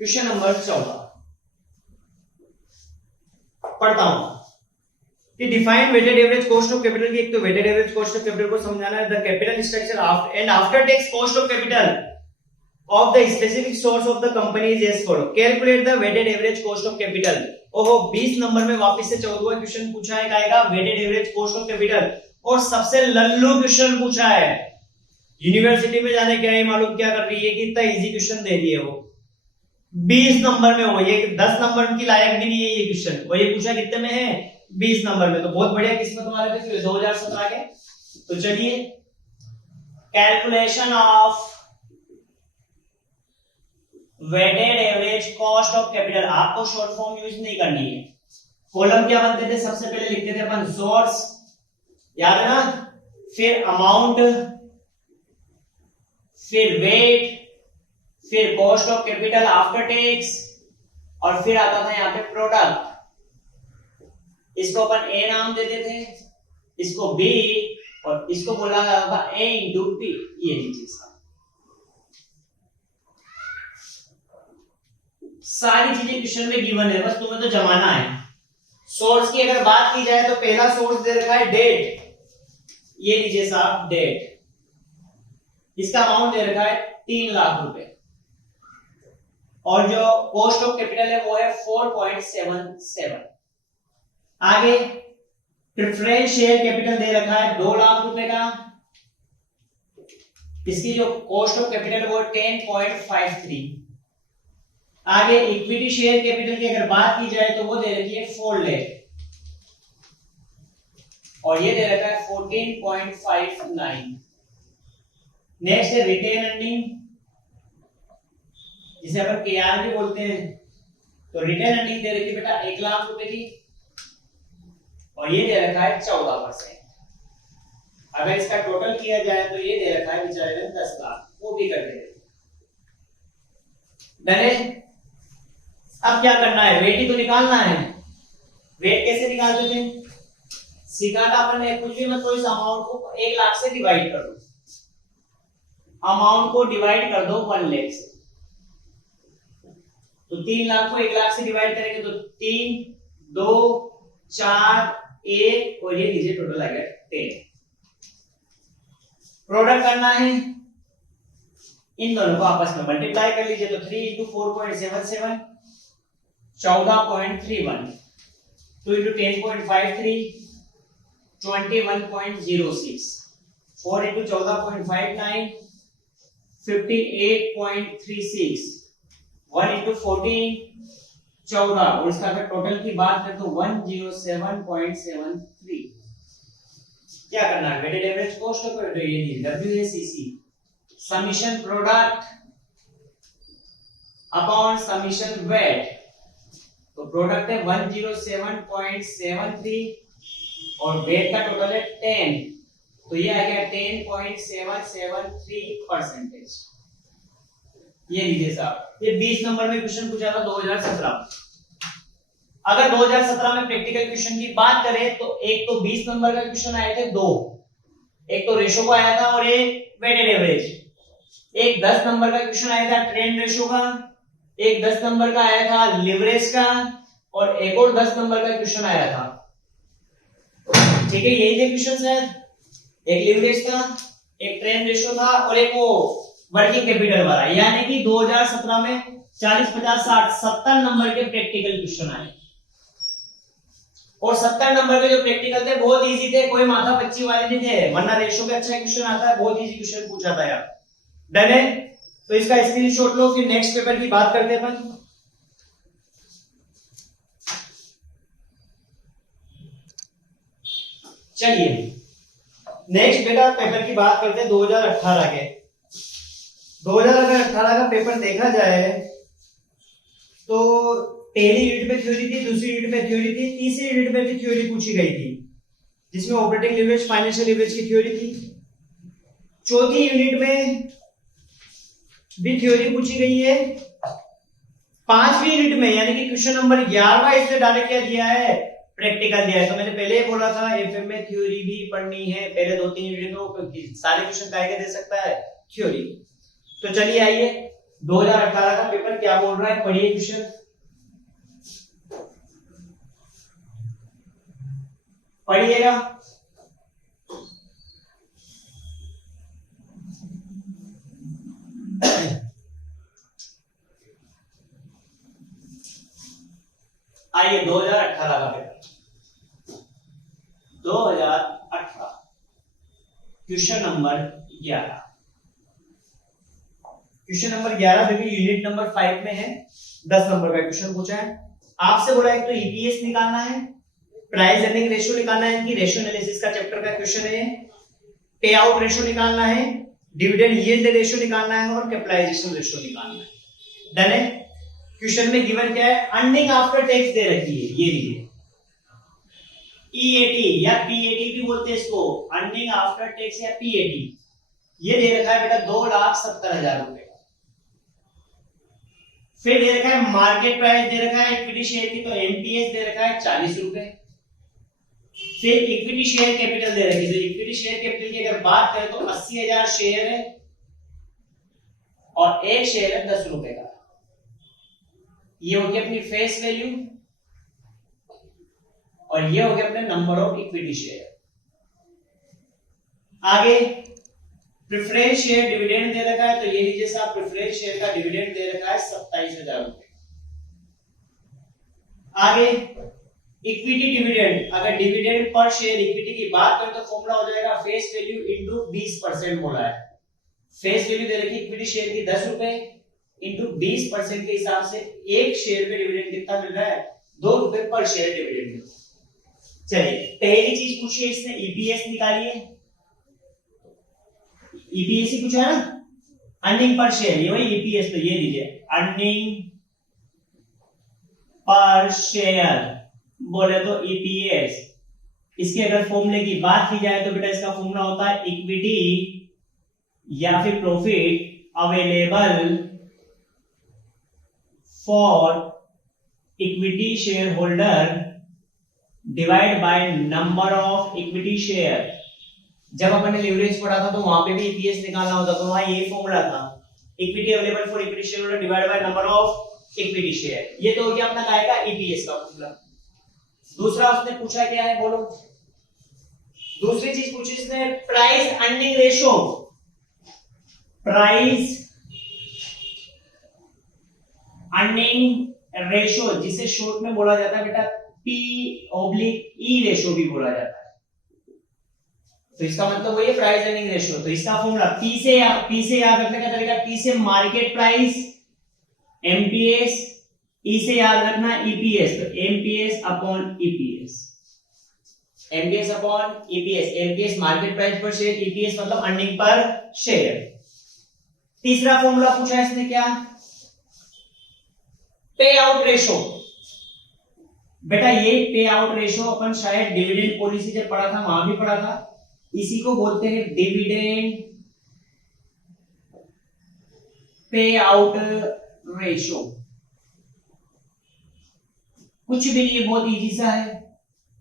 क्वेश्चन नंबर 14 पढ़ता हूं कि define weighted average cost of capital की। एक तो weighted average cost of capital को समझाना है। The capital structure and after tax cost of capital of the specific source of the company is as follow. Calculate the weighted average cost of capital. ओहो 20 number में वापस से 14वां question पूछा है, आएगा weighted average cost of capital। और सबसे Lallu question पूछा है। यूनिवर्सिटी में जाने क्या है मालूम क्या कर रही है कि इतना इजी क्वेश्चन दे दिए वो 20 नंबर में हो। ये 10 नंबर की लायक भी नहीं है ये क्वेश्चन, और ये पूछा कितने में है? 20 नंबर में। तो बहुत बढ़िया किस्मत हमारे पे 2017 के। तो चलिए calculation of weighted average cost of capital. आपको शॉर्ट फॉर्म यूज नहीं करनी है। कॉलम क्या बनते थे? सबसे पहले लिखते थे अपन सोर्स, याद है ना, फिर अमाउंट, फिर वेट, फिर cost of capital after tax, और फिर आता था यहां पे प्रोडक्ट। इसको अपन ए नाम देते थे, इसको बी, और इसको बोला जाता था ए इंटू पी। ये लीजिए सारी चीजें क्वेश्चन में गिवन है, बस तुम्हें तो जमाना है। सोर्स की अगर बात की जाए तो पहला सोर्स दे रखा है डेट। ये लीजिए साहब डेट, इसका अमाउंट दे रखा है 3 लाख रुपए, और जो कॉस्ट ऑफ कैपिटल है वो है 4.77। आगे प्रेफरेंस शेयर कैपिटल दे रखा है 2 लाख रुपए का, इसकी जो कॉस्ट ऑफ कैपिटल है वो 10.53। आगे इक्विटी शेयर कैपिटल की अगर बात की जाए तो वो दे रखी है 4 लाख, और ये दे रखा है 14.59। नेक्स्ट है रिटेन अर्निंग, जिसे अपन केआर भी बोलते हैं। तो रिटेन अर्निंग दे रखी है बेटा 1 लाख रुपए की, और ये दे रखा है 14%। अगर इसका टोटल किया जाए तो ये दे रखा है बेचारे ने 10 लाख, वो भी कर दे। डरे? अब क्या करना है? वेट ही तो निकालना है। वेट कैसे निकालते थे? सीखा था अपन ने, कुछ भी मत तो इस अमाउंट को 1 लाख से डिवाइड कर दो। अमाउंट को डिवाइड कर दो 1 लाख से, तो 3 लाख को 1 लाख से डिवाइड करेंगे तो 3, 2, 4, 1, और ये लीजिए टोटल आ गया 10। प्रोडक्ट करना है, इन दोनों को आपस में मल्टीप्लाई कर लीजिए। तो 3 इंटू 4.77 14.31, 2 इंटू 10.53 21.06, 4 इंटू 14.59 58.36, 1 इंटू 14 14, और इसका अगर टोटल की बात करें तो 107.73। क्या करना है? Weighted average cost of capital, WACC, summation product upon summation weight. तो प्रोडक्ट है 107.73 और वेट का टोटल है 10, तो ये आ गया 10.773%। ये लीजिए साहब, ये 20 नंबर में क्वेश्चन पूछा था 2017। अगर 2017 में प्रैक्टिकल क्वेश्चन की बात करें तो एक तो 20 नंबर का क्वेश्चन आए थे 2, एक तो रेशो का आया था और एक वेटेड एवरेज। एक 10 नंबर का क्वेश्चन आया था ट्रेंड रेशो का, एक 10 नंबर का आया था लिवरेज का, और एक और 10 नंबर का क्वेश्चन आया था। ठीक है, यही थे क्वेश्चन शायद, एक लिवरेज था, एक ट्रेंड रेशो था, और एक वो वर्किंग कैपिटल वाला। यानी कि 2017 में 40, 50, 60, 70 नंबर के प्रैक्टिकल क्वेश्चन आए, और 70 नंबर के जो प्रैक्टिकल थे बहुत इजी थे, कोई माथा पच्ची वाले नहीं थे, वरना रेशो का अच्छा क्वेश्चन आता है, बहुत इजी क्वेश्चन पूछा था यार। डन है? तो इसका स्क्रीनशॉट लो, फिर नेक्स्ट पेपर की बात करते हैं अपन। चलिए नेक्स्ट बेटा पेपर की बात करते हैं 2018 के। 2018 का पेपर देखा जाए तो पहली यूनिट में थ्योरी थी, दूसरी यूनिट में थ्योरी थी, तीसरी यूनिट में भी थ्योरी पूछी गई थी, जिसमें ऑपरेटिंग लीवरेज, फाइनेंशियल लीवरेज की थ्योरी थी। चौथी यूनिट में भी थ्योरी पूछी गई है। पांचवी यूनिट में यानी कि क्वेश्चन नंबर 11 इससे डायरेक्ट क्या दिया है, प्रैक्टिकल दिया है। तो मैंने पहले ही बोला था एफएम में थ्योरी भी पढ़नी है, पहले 2-3 यूनिट में सारे क्वेश्चन काय दे सकता है, थ्योरी। तो चलिए आइए 2018 का पेपर क्या बोल रहा है, पढ़िए क्वेश्चन, पढ़िएगा। आइए 2018 का paper, 2018 question number 11। Question number 11 जो कि यूनिट नंबर 5 में है, 10 नंबर का क्वेश्चन पूछा है। आपसे बोला एक तो ईपीएस निकालना है, प्राइस अर्निंग रेशियो निकालना है, कि रेशियो एनालिसिस का चैप्टर का क्वेश्चन है, पे आउट रेशियो निकालना है, डिविडेंड यील्ड रेशियो निकालना है और कैपिटलाइजेशन रेशियो निकालना है। डन है। क्वेश्चन में गिवन क्या है, अर्निंग आफ्टर टैक्स दे रखी है, ये लीजिए ईएटी या पीएटी भी बोलते हैं इसको, अर्निंग आफ्टर टैक्स या पीएटी। ये दे रखा है बेटा 2,70,000 रुपए का। फिर दे रखा है मार्केट प्राइस दे रखा है इक्विटी शेयर की, तो एमपीएस दे रखा है 40 रुपए। फिर इक्विटी शेयर कैपिटल दे रखी है, तो इक्विटी शेयर कैपिटल की अगर बात करें तो 80,000 शेयर है और एक शेयर है 10 रुपए का। ये हो गया अपनी फेस वैल्यू और ये हो गया अपने नंबर ऑफ इक्विटी शेयर। आगे प्रेफरेंस शेयर डिविडेंड दे रखा है, तो ये लीजिए साहब प्रेफरेंस शेयर का डिविडेंड दे रखा है 27,000 रुपए। आगे इक्विटी डिविडेंड, अगर डिविडेंड पर शेयर इक्विटी की बात करें तो फॉर्मूला हो जाएगा फेस वैल्यू इनटू 20% बोला है। फेस वैल्यू दे रखी इक्विटी शेयर की 10 रुपए इनटू 20% के हिसाब से एक शेयर पे डिविडेंड कितना मिल रहा है, 2 रुपए पर शेयर डिविडेंड। चलिए पहली चीज पूछिए इसने, ईपीएस निकालिए। ईपीएस ही पूछा है ना, अर्निंग पर शेयर, ये वही ईपीएस, तो ये लीजिए अर्निंग पर शेयर बोले तो ईपीएस। इसके अगर फॉर्मूले की बात की जाए तो बेटा इसका फॉर्मूला होता है इक्विटी या फिर profit available for equity share holder divide by number of equity share. जब अपन ने लीवरेज पढ़ा था तो वहां पे भी ईपीएस निकालना होता, तो वहां ये फॉर्मूला था equity available for equity share holder divide by number of equity share. ये तो हो गया अपना काय का ईपीएस का फॉर्मूला। दूसरा उसने पूछा क्या है बोलो, दूसरी चीज पूछी इसने price earning ratio. Price earning ratio जिसे शॉर्ट में बोला जाता है बेटा P/E रेशियो भी बोला जाता है। तो इसका मतलब वही है प्राइस अर्निंग रेशियो। तो इसका फॉर्मूला P से याद रखने का तरीका, P से मार्केट प्राइस एमपीएस, E से याद रखना ईपीएस, तो MPS upon EPS, MPS upon EPS. MPS market price per share, EPS मतलब अर्निंग पर शेयर। तीसरा फॉर्मूला पूछा है इसने क्या, पे आउट रेशियो। बेटा ये पे आउट रेशियो अपन शायद डिविडेंड पॉलिसी जब पढ़ा था वहां भी पढ़ा था, इसी को बोलते हैं डिविडेंड पे आउट रेशियो। कुछ भी नहीं, बहुत इजी सा है।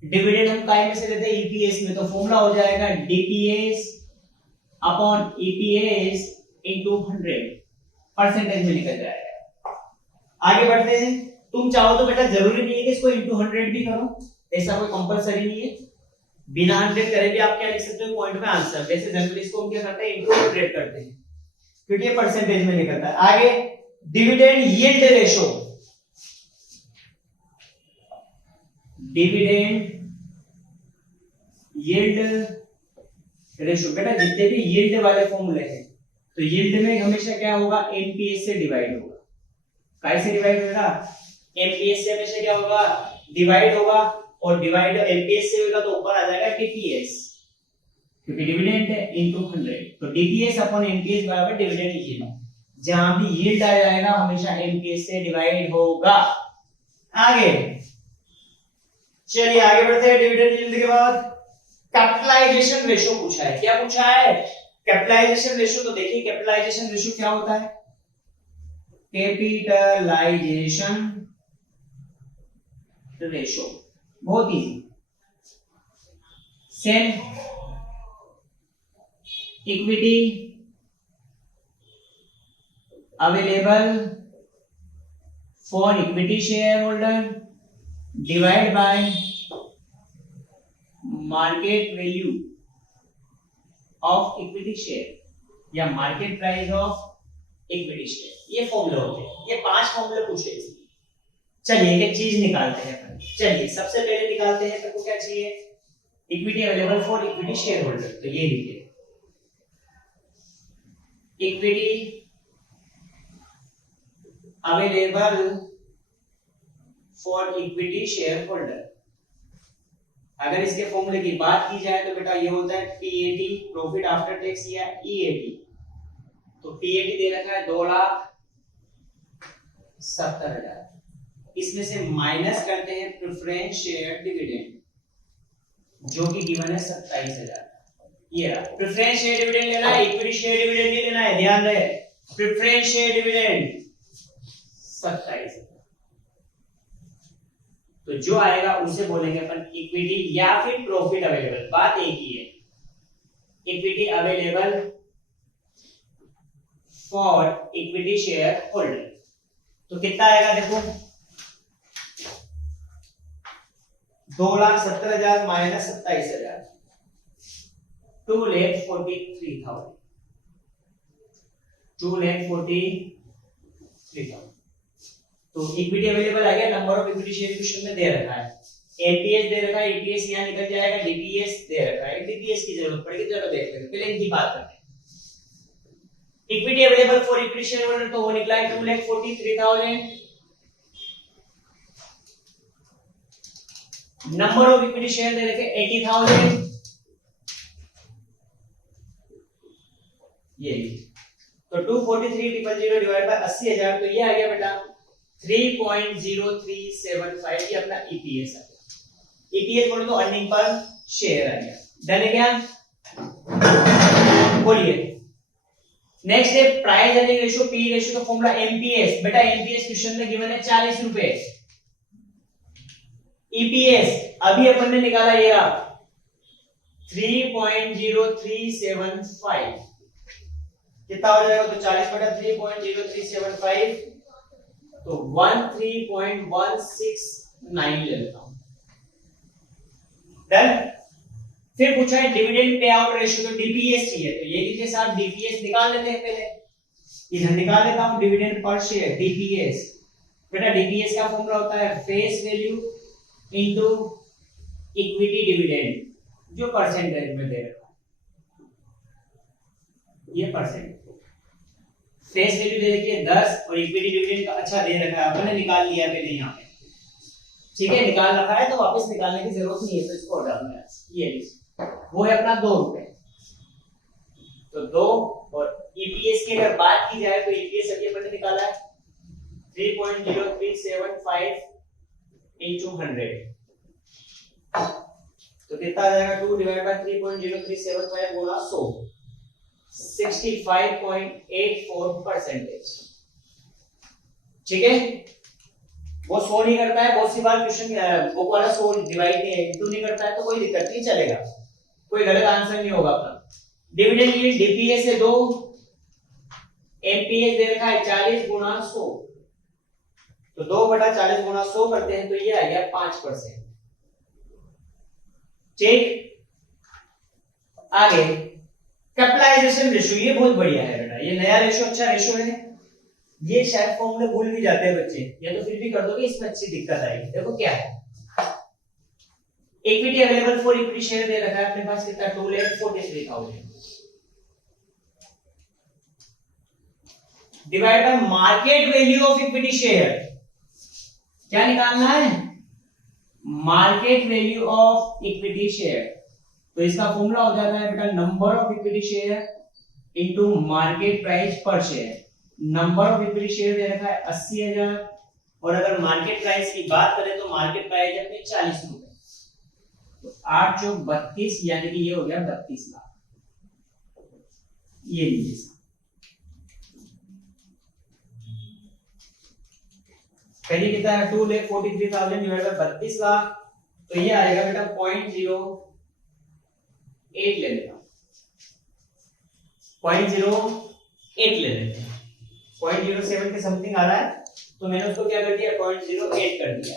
डिविडेंड हम काय में से देते हैं, ईपीएस में, तो फॉर्मूला हो जाएगा DPS upon EPS into 100, percentage में निकल जाएगा। आगे बढ़ते हैं। तुम चाहो तो बेटा जरूरी नहीं है कि इसको इनटू 100 भी करो, ऐसा कोई कंपलसरी नहीं है। बिना 100 करे भी आप क्या लिख सकते हो पॉइंट में आंसर। वैसे जनरली इसको हम क्या करते हैं, इनटू 100 करते हैं क्योंकि ये परसेंटेज में निकलता है। आगे dividend yield ratio, dividend yield ratio. बेटा जितने भी यील्ड वाले फॉर्मूले हैं तो यील्ड में हमेशा क्या होगा, एमपीएस से डिवाइड होगा। कैसे डिवाइड होगा, एमपीएस से हमेशा क्या होगा, डिवाइड होगा, और डिवाइड एमपीएस से होगा तो ऊपर आ जाएगा टीपीएस, क्योंकि डिविडेंड है इनटू 100, तो डीपीएस अपॉन एमपीएस बराबर डिविडेंड यील्ड। जहां भी यील्ड आ जाएगा हमेशा एमपीएस से डिवाइड होगा। आगे चलिए आगे बढ़ते हैं। डिविडेंड यील्ड के बाद कैपिटलाइजेशन रेशियो पूछा है। क्या पूछा है, कैपिटलाइजेशन रेशियो तो देखिए, कैपिटलाइजेशन रेशियो क्या होता है, कैपिटलाइजेशन रेशियो बहुत easy, same equity available for equity share holder divide by market value of equity share या market price of equity share, ये फॉर्मूला होते हैं। ये 5 फॉर्मूले पूछे इसलिए। चलिए एक एक चीज निकालते हैं अपन। चलिए सबसे पहले निकालते हैं, तो क्या चाहिए, equity available for equity share holder, तो ये लिखिए equity available for equity share holder. अगर इसके फॉर्मूले की बात की जाए तो बेटा ये होता है पीएटी, प्रॉफिट आफ्टर टैक्स, या ईएटी। तो पीएटी दे रखा है 2,70,000, इसमें से माइनस करते हैं प्रेफरेंस शेयर डिविडेंड जो कि गिवन है 27,000। ये रहा प्रेफरेंस शेयर डिविडेंड लेना है, इक्विटी शेयर डिविडेंड नहीं लेना है, ध्यान रहे। प्रेफरेंस शेयर डिविडेंड 27,000, तो जो आएगा उसे बोलेंगे अपन इक्विटी या फिर प्रॉफिट अवेलेबल, बात एक ही है। Equity available for equity share holder, तो कितना आएगा देखो, 2,70,000 माइनस 27,000, 2,43,000, 2,43,000। तो इक्विटी अवेलेबल आ गया, number of equity share question में दे रखा है, एनपीएस दे रखा है, ईपीएस यहां निकल जाएगा, डीपीएस दे रखा है, डीपीएस की जरूरत पड़ेगी, चलो देख लेंगे, पहले इनकी बात करते हैं। Equity available for equity share holder तो वो निकला है 2,43,000, नंबर ऑफ इक्विटी शेयर दे रखे 80,000, ये तो 243,000 डिवाइड बाय 80,000, तो ये आ गया बेटा 3.0375, ये अपना ईपीएस आ गया। ईपीएस बोलो तो अर्निंग पर शेयर आ गया। डन है क्या, बोलिए। नेक्स्ट है price earning ratio, P ratio का फॉर्मूला एमपीएस। बेटा एमपीएस क्वेश्चन में गिवन है 40 रुपए। ईपीएस अभी अपन ने निकाला ये 3.0375, कितना हो जाएगा, तो 40 बटा 3.0375, तो 13.169 ले लेता हूं। डन। फिर पूछा है डिविडेंड पे आउट रेशियो, तो डीपीएस चाहिए, तो ये के साथ डीपीएस निकाल लेते हैं, पहले इधर निकाल लेता हूं, डिविडेंड पर शेयर डीपीएस। बेटा डीपीएस का फॉर्मूला होता है face value into equity dividend, जो परसेंटेज में दे रखा है, ये परसेंट। फेस वैल्यू दे रखी है 10 और इक्विटी डिविडेंड का अच्छा दे रखा है, अपन ने निकाल लिया पहले यहाँ पे, ठीक है, निकाल रखा है तो वापस निकालने की जरूरत नहीं है, तो इसको हटा दूंगा। ये वो है अपना 2 रुपए, तो 2, और ईपीएस की अगर बात की जाए तो ईपीएस अभी अपन ने निकाला है 3.0375 into 100, तो कितना आ जाएगा, 2 डिवाइड बाय 3.0375 गुणा 100, 65.84%। ठीक है, वो 100 नहीं करता है, बहुत सी बार क्वेश्चन बुक वाला 100 डिवाइड नहीं है, इंटू नहीं करता है, तो कोई दिक्कत नहीं, चलेगा, कोई गलत आंसर नहीं होगा अपना। डिविडेंड यील्ड डीपीएस है 2, एमपीएस दे रखा है 40 गुणा 100, तो 2 बटा 40 गुणा 100 करते हैं, तो ये आ गया 5%। ठीक, आगे कैपिटलाइजेशन रेशियो, ये बहुत बढ़िया है बेटा, ये नया रेशियो, अच्छा रेशियो है। ये शायद फॉर्मूले भूल भी जाते हैं बच्चे, या तो फिर भी कर दोगे, इसमें अच्छी दिक्कत आएगी। देखो क्या है, equity available for equity share दे रखा है अपने पास, कितना 2,43,000 divide by market value of equity share. क्या निकालना है, market value of equity share, तो इसका फॉर्मूला हो जाता है बेटा number of equity share into market price per share. Number of equity share दे रखा है 80,000, और अगर मार्केट प्राइस की बात करें तो मार्केट प्राइस है 40 रुपए, तो 8 चौक 32, यानी कि ये हो गया 32 लाख। ये लीजिए पहले कितना है 2,43,000 डिवाइड बाय 32 लाख, तो ये आएगा बेटा 0.08 ले लेना, 0.08 ले लेते हैं, 0.07 के समथिंग आ रहा है, तो मैंने उसको क्या कर दिया 0.08 कर दिया।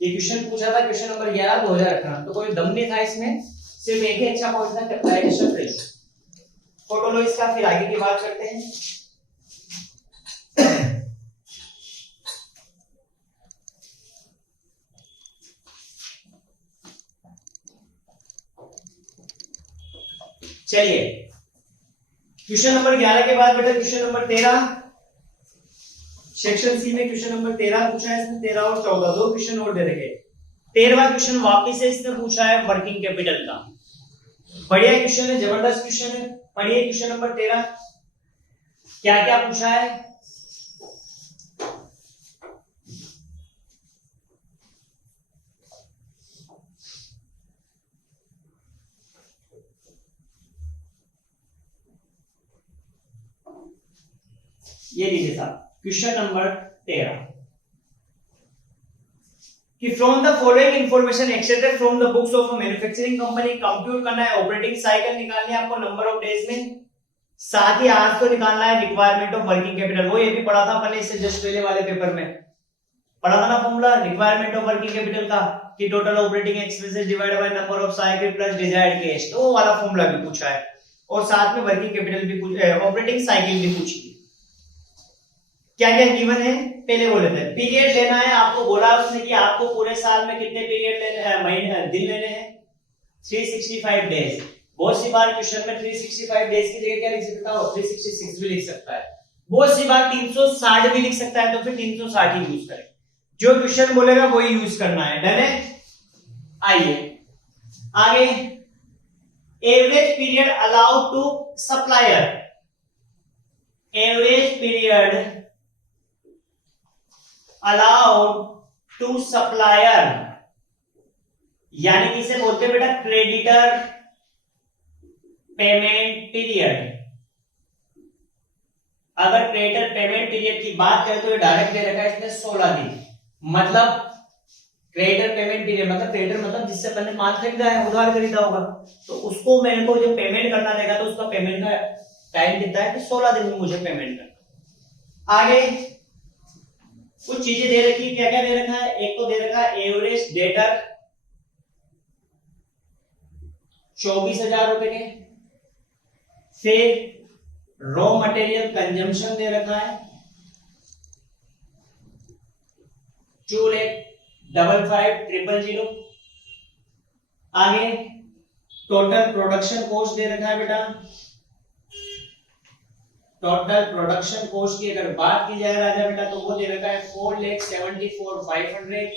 ये क्वेश्चन पूछा था क्वेश्चन नंबर 11 2000 रखना, तो कोई दम नहीं था इसमें, सिर्फ एक ही अच्छा पॉइंट था कैपिटलाइजेशन रेशियो। फोटो लो इसका, फिर आगे की बात करते हैं। चलिए क्वेश्चन नंबर 11 के बाद बेटा क्वेश्चन नंबर 13, सेक्शन सी में क्वेश्चन नंबर 13 पूछा है इसमें, 13 और 14 दो क्वेश्चन और दे रखे। 13वां क्वेश्चन वापिस से इसने पूछा है वर्किंग कैपिटल का, बढ़िया क्वेश्चन है, जबरदस्त क्वेश्चन है। पढ़िए क्वेश्चन नंबर 13 क्या क्या पूछा है। ये लीजिए साहब क्वेश्चन नंबर 13 कि from the following information extracted from the books of a manufacturing company compute करना है ऑपरेटिंग साइकिल निकालनी है आपको नंबर ऑफ डेज में, साथ ही आज तो निकालना है रिक्वायरमेंट ऑफ वर्किंग कैपिटल। वो ये भी पढ़ा था अपने इससे जस्ट पहले वाले पेपर में पढ़ा था ना formula requirement of working capital का कि total operating expenses divided by number of cycle plus desired cash, तो वो वाला फॉर्मूला भी पूछा है और साथ में वर्किंग कैपिटल भी पूछा है, ऑपरेटिंग साइकिल भी पूछी है। क्या क्या गिवन है पहले वो लेते हैं। पीरियड लेना है आपको, बोला उसने कि आपको पूरे साल में कितने पीरियड लेने हैं, महीने दिन लेने हैं 365 डेज। बहुत सी बार क्वेश्चन में 365 डेज की जगह क्या लिख सकता हो 366 भी लिख सकता है, बहुत सी बार 360 भी लिख सकता है, तो फिर 360 ही यूज करें, जो क्वेश्चन बोलेगा वही यूज करना है। डन है। आइए आगे, average period allowed to supplier, average period allowed to supplier यानी कि इसे बोलते हैं बेटा क्रेडिटर पेमेंट पीरियड। अगर क्रेडिटर पेमेंट पीरियड की बात करें तो ये डायरेक्ट दे रखा है इसमें 16 दिन, मतलब क्रेडिटर पेमेंट पीरियड मतलब क्रेडिटर मतलब जिससे अपन ने माल खरीदा है, उधार खरीदा होगा, तो उसको मेरे को जब पेमेंट करना रहेगा तो उसका पेमेंट का टाइम कितना है कि 16 दिन में मुझे पेमेंट करना। आगे कुछ चीजें दे रखी है, क्या क्या दे रखा है, एक तो दे रखा है एवरेज डेटर 24,000 रुपए के, फिर रॉ मटेरियल कंजम्पशन दे रखा है 2,55,000। आगे टोटल प्रोडक्शन कॉस्ट दे रखा है बेटा, टोटल प्रोडक्शन कॉस्ट की अगर बात की जाए राजा बेटा तो वो दे रखा है 4,74,500।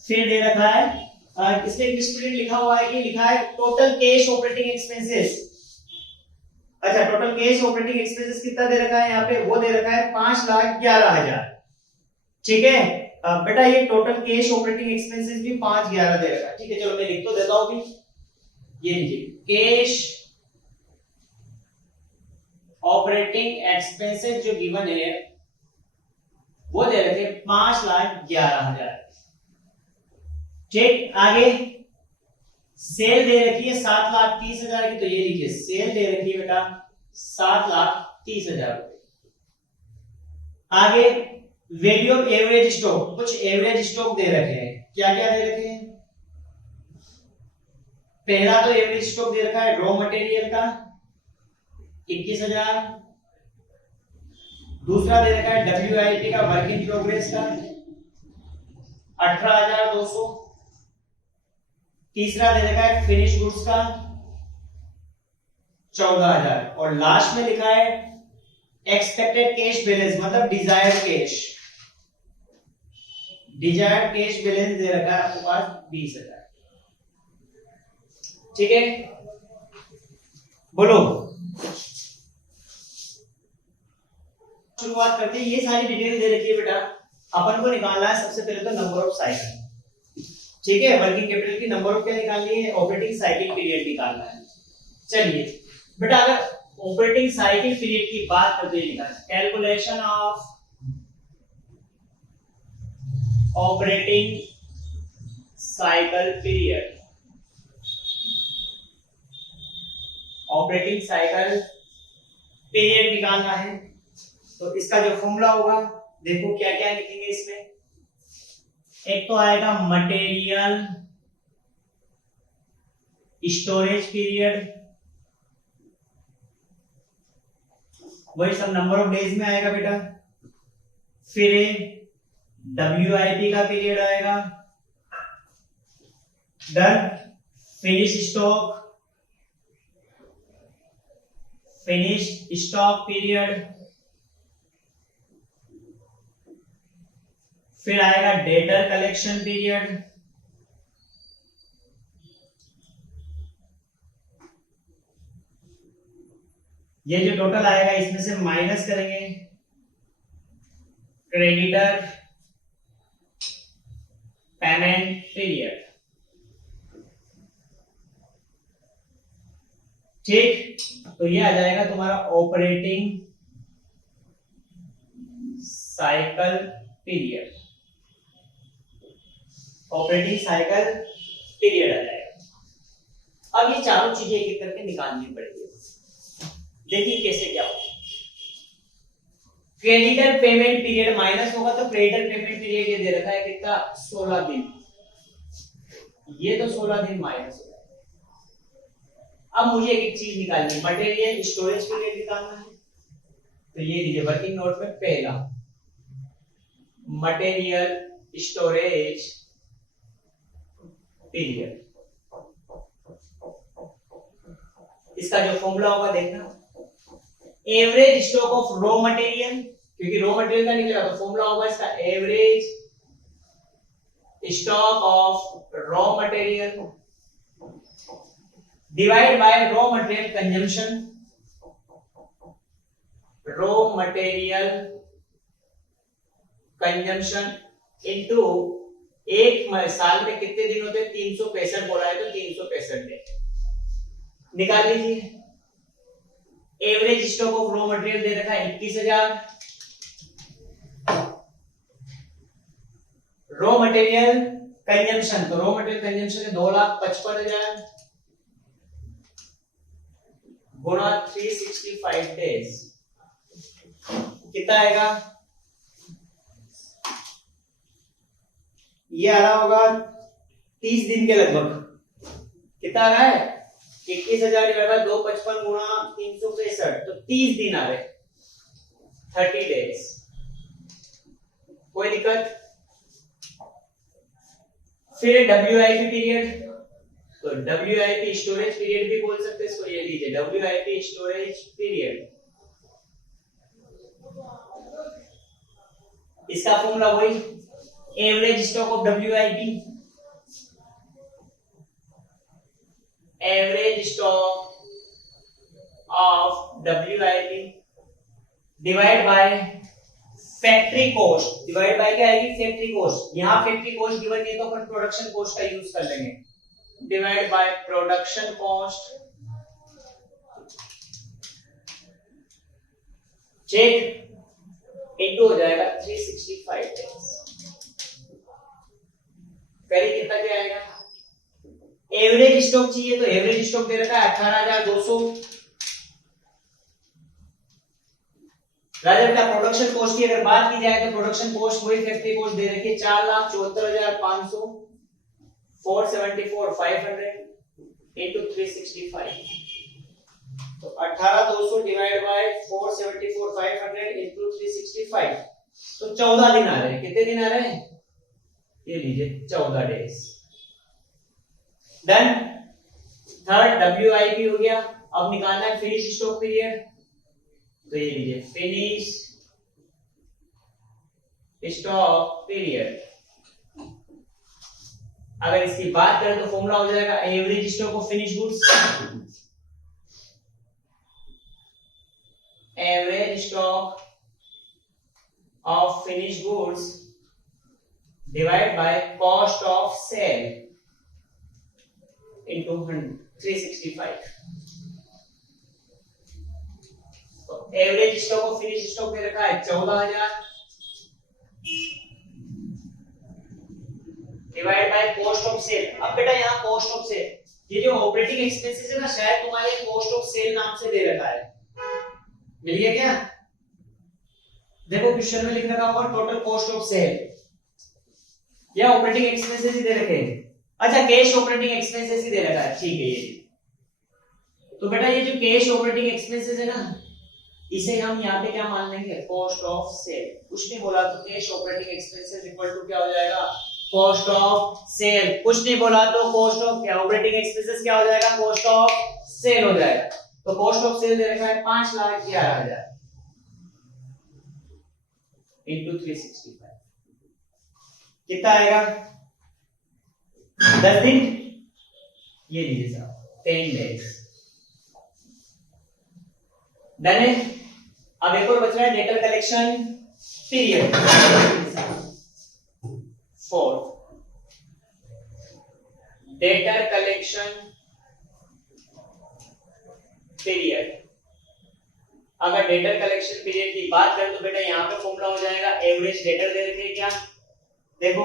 फिर दे रखा है इसमें इंग्लिश प्रिंट लिखा हुआ है कि लिखा है टोटल कैश ऑपरेटिंग एक्सपेंसेस। अच्छा टोटल कैश ऑपरेटिंग एक्सपेंसेस कितना दे रखा है यहाँ पे, वो दे रखा है 5,11,000। ठीक है बेटा, ये टोटल कैश ऑपरेटिंग एक्सपेंसेस भी 5,11 दे रखा है। ठीक है चलो मैं लिख तो देता हूं भी, ये लीजिए कैश ऑपरेटिंग एक्सपेंसेस जो गिवन है वो दे रखे 5,11,000। ठीक, आगे सेल दे रखी है 7,30,000 की, तो ये लीजिए सेल दे रखी है बेटा 7,30,000 रुपए। आगे वैल्यू ऑफ एवरेज स्टॉक, कुछ एवरेज स्टॉक दे रखे हैं, क्या क्या दे रखे हैं। पहला तो एवरेज स्टॉक दे रखा है रॉ मटेरियल का 21,000, दूसरा दे रखा है WIP का वर्क इन प्रोग्रेस का 18,200, तीसरा दे रखा है फिनिश गुड्स का 14,000 और लास्ट में लिखा है एक्सपेक्टेड कैश बैलेंस मतलब desired cash, desired cash balance दे रखा है आपके पास 20,000। ठीक है बोलो, शुरुआत करते हैं। ये सारी डिटेल दे रखी है बेटा, अपन को निकालना है सबसे पहले तो नंबर ऑफ साइकिल। ठीक है, वर्किंग कैपिटल की नंबर ऑफ क्या निकालनी है, ऑपरेटिंग साइकिल पीरियड निकालना है। चलिए बेटा अगर ऑपरेटिंग साइकिल पीरियड की बात करते हैं, calculation of operating cycle period, operating cycle period निकालना है तो इसका जो फॉर्मूला होगा देखो क्या क्या लिखेंगे इसमें। एक तो आएगा मटेरियल स्टोरेज पीरियड, वही सब नंबर ऑफ डेज में आएगा बेटा। फिर WIP का पीरियड आएगा, डन। फिनिश स्टॉक पीरियड, फिर आएगा डेटर कलेक्शन पीरियड, ये जो टोटल आएगा इसमें से माइनस करेंगे क्रेडिटर पेमेंट पीरियड, ठीक। तो ये आ जाएगा तुम्हारा operating cycle period, operating cycle period आ जाएगा। अब ये चारों चीजें एक एक करके निकालनी पड़ेगी। देखिए कैसे क्या होगा। क्रेडिटर पेमेंट पीरियड माइनस होगा तो क्रेडिटर पेमेंट पीरियड ये दे रखा है कितना, 16 दिन। ये तो 16 दिन माइनस हो जाएगा। अब मुझे एक चीज निकालनी है, मटेरियल स्टोरेज पीरियड निकालना है। तो ये लीजिए वर्किंग नोट में पहला मटेरियल स्टोरेज पीरियड, इसका जो फॉर्मूला होगा देखना, average stock of raw material, क्योंकि रॉ मटेरियल का निकला तो फॉर्मूला होगा इसका average stock of raw material divide by raw material consumption, raw material consumption into एक साल में कितने दिन होते हैं, 365 बोला है तो 365 दिन निकाल लीजिए। Average stock of raw material दे रखा है 21,000, रॉ मटेरियल कंजम्पशन, तो रॉ मटेरियल कंजम्पशन है 2,55,000 गुणा 365 डेज, कितना आएगा, ये आ रहा होगा 30 दिन के लगभग। कितना आ रहा है, 21,000 डिवाइड बाय 255 गुणा 365, तो 30 दिन आ रहे, 30 डेज। कोई दिक्कत। फिर WIP पीरियड, तो WIP स्टोरेज पीरियड भी बोल सकते हैं इसको, ये लीजिए WIP स्टोरेज पीरियड, इसका फॉर्मूला वही average stock of WIP, average stock of WIP divide by factory cost, divide by क्या आएगी, फैक्ट्री कॉस्ट। यहां फैक्ट्री कॉस्ट गिवन नहीं तो अपन प्रोडक्शन कॉस्ट का यूज कर लेंगे, divide by production cost, check into हो जाएगा 365 डेज। पहले कितना क्या आएगा, एवरेज स्टॉक चाहिए तो एवरेज स्टॉक दे रखा है 18,200। राजा बेटा प्रोडक्शन कॉस्ट की अगर बात की जाए तो प्रोडक्शन कॉस्ट वही फैक्ट्री कॉस्ट दे रखी है 4,74,500, 474,500 into 365, तो 18,200 डिवाइड बाय 474,500 into 365, तो 14 दिन आ रहे हैं। कितने दिन आ रहे हैं, ये लीजिए 14 डेज। डन। थर्ड WIP हो गया। अब निकालना है फिनिश स्टॉक पीरियड, तो ये लीजिए फिनिश स्टॉक पीरियड। अगर इसकी बात करें तो फॉर्मूला हो जाएगा average stock of finish goods, average stock of finish goods divide by cost of sale into 365। तो एवरेज स्टॉक और फिनिश स्टॉक दे रखा है 14000 divide by cost of sale. अब बेटा यहाँ कॉस्ट ऑफ सेल, ये जो ऑपरेटिंग एक्सपेंसेस है ना, शायद तुम्हारे कॉस्ट ऑफ सेल नाम से दे रखा है, मिल गया क्या? देखो क्वेश्चन में लिख रखा होगा टोटल कॉस्ट ऑफ सेल या ऑपरेटिंग एक्सपेंसेस ही दे रखे हैं। अच्छा, कैश ऑपरेटिंग एक्सपेंसेस ही दे रखा है, ठीक है। ये तो बेटा ये जो कैश ऑपरेटिंग एक्सपेंसेस है ना, इसे हम यहाँ पे क्या मान लेंगे? Cost of sale. कुछ नहीं बोला तो cash operating expenses equal to क्या हो जाएगा? Cost of sale. कुछ नहीं बोला तो कॉस्ट ऑफ क्या ऑपरेटिंग एक्सपेंसेस क्या हो जाएगा? कॉस्ट ऑफ सेल हो जाएगा। तो कॉस्ट ऑफ सेल दे रखा है 5,11,000 into 365, कितना आएगा? 10 दिन, ये लीजिए साहब 10 डेज। डन है। अब एक और बच रहा है debtor collection period 4। Debtor collection period, अगर डेटर कलेक्शन पीरियड की बात करें तो बेटा यहां पे फॉर्मूला हो जाएगा एवरेज डेटर दे रखे क्या? देखो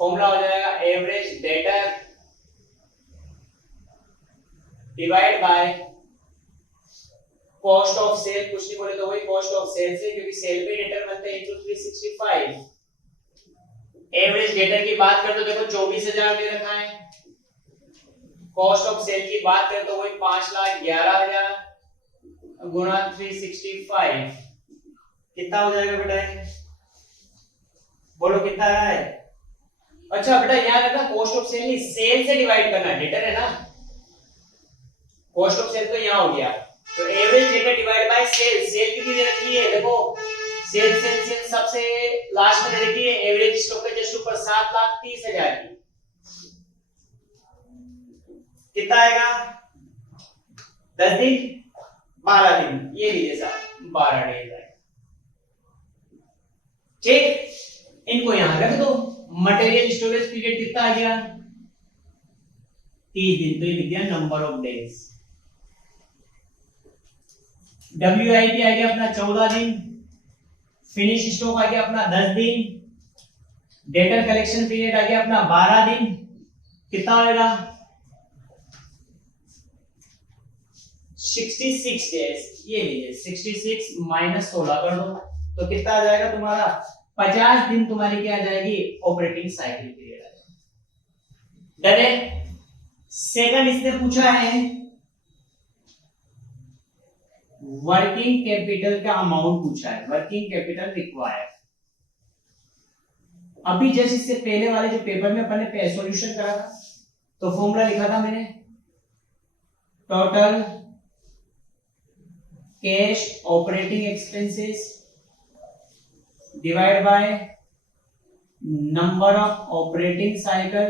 फॉर्मूला हो जाएगा average debtor divide by cost of sale. कुछ नहीं बोले तो वही कॉस्ट ऑफ सेल से, क्योंकि सेल पे डेटर बनते हैं इनटू 365। एवरेज डेटर की बात करें तो देखो 24,000 दे रखा है। कॉस्ट ऑफ सेल की बात करें तो वही 5,11,000 गुणा 365, कितना हो जाएगा बेटा? बोलो कितना आ रहा है? अच्छा बेटा याद रखना कॉस्ट ऑफ सेल नहीं, सेल से डिवाइड करना, डेटर है ना। कॉस्ट ऑफ सेल तो यहाँ हो गया, तो average debtor divide by sale. Sale कितनी दे रखी है? देखो सेल सेल सेल सबसे लास्ट में दे रखी है एवरेज स्टॉक के जस्ट ऊपर 7,30,000 की। कितना आएगा? 10 दिन 12 दिन, ये लीजिए साहब 12 डेज आएगा। ठीक, इनको यहां रख दो। मटेरियल स्टोरेज पीरियड कितना आ गया? 30 दिन, तो ये लिख दिया नंबर ऑफ डेज। WIP आ गया अपना 14 दिन, फिनिश स्टॉक आ गया अपना 10 दिन, डेटर कलेक्शन पीरियड आ गया अपना 12 दिन। कितना आएगा? 66 डेज। ये लीजिए 66 माइनस 16 कर दो, तो कितना आ जाएगा तुम्हारा? 50 दिन तुम्हारी क्या आ जाएगी? ऑपरेटिंग साइकिल पीरियड आ जाएगी। डन है। सेकंड इसने पूछा है वर्किंग कैपिटल का अमाउंट पूछा है, वर्किंग कैपिटल रिक्वायर्ड। अभी जैसे इससे पहले वाले जो पेपर में अपन ने सॉल्यूशन करा था, तो फॉर्मूला लिखा था मैंने total cash operating expenses divide by number of operating cycle,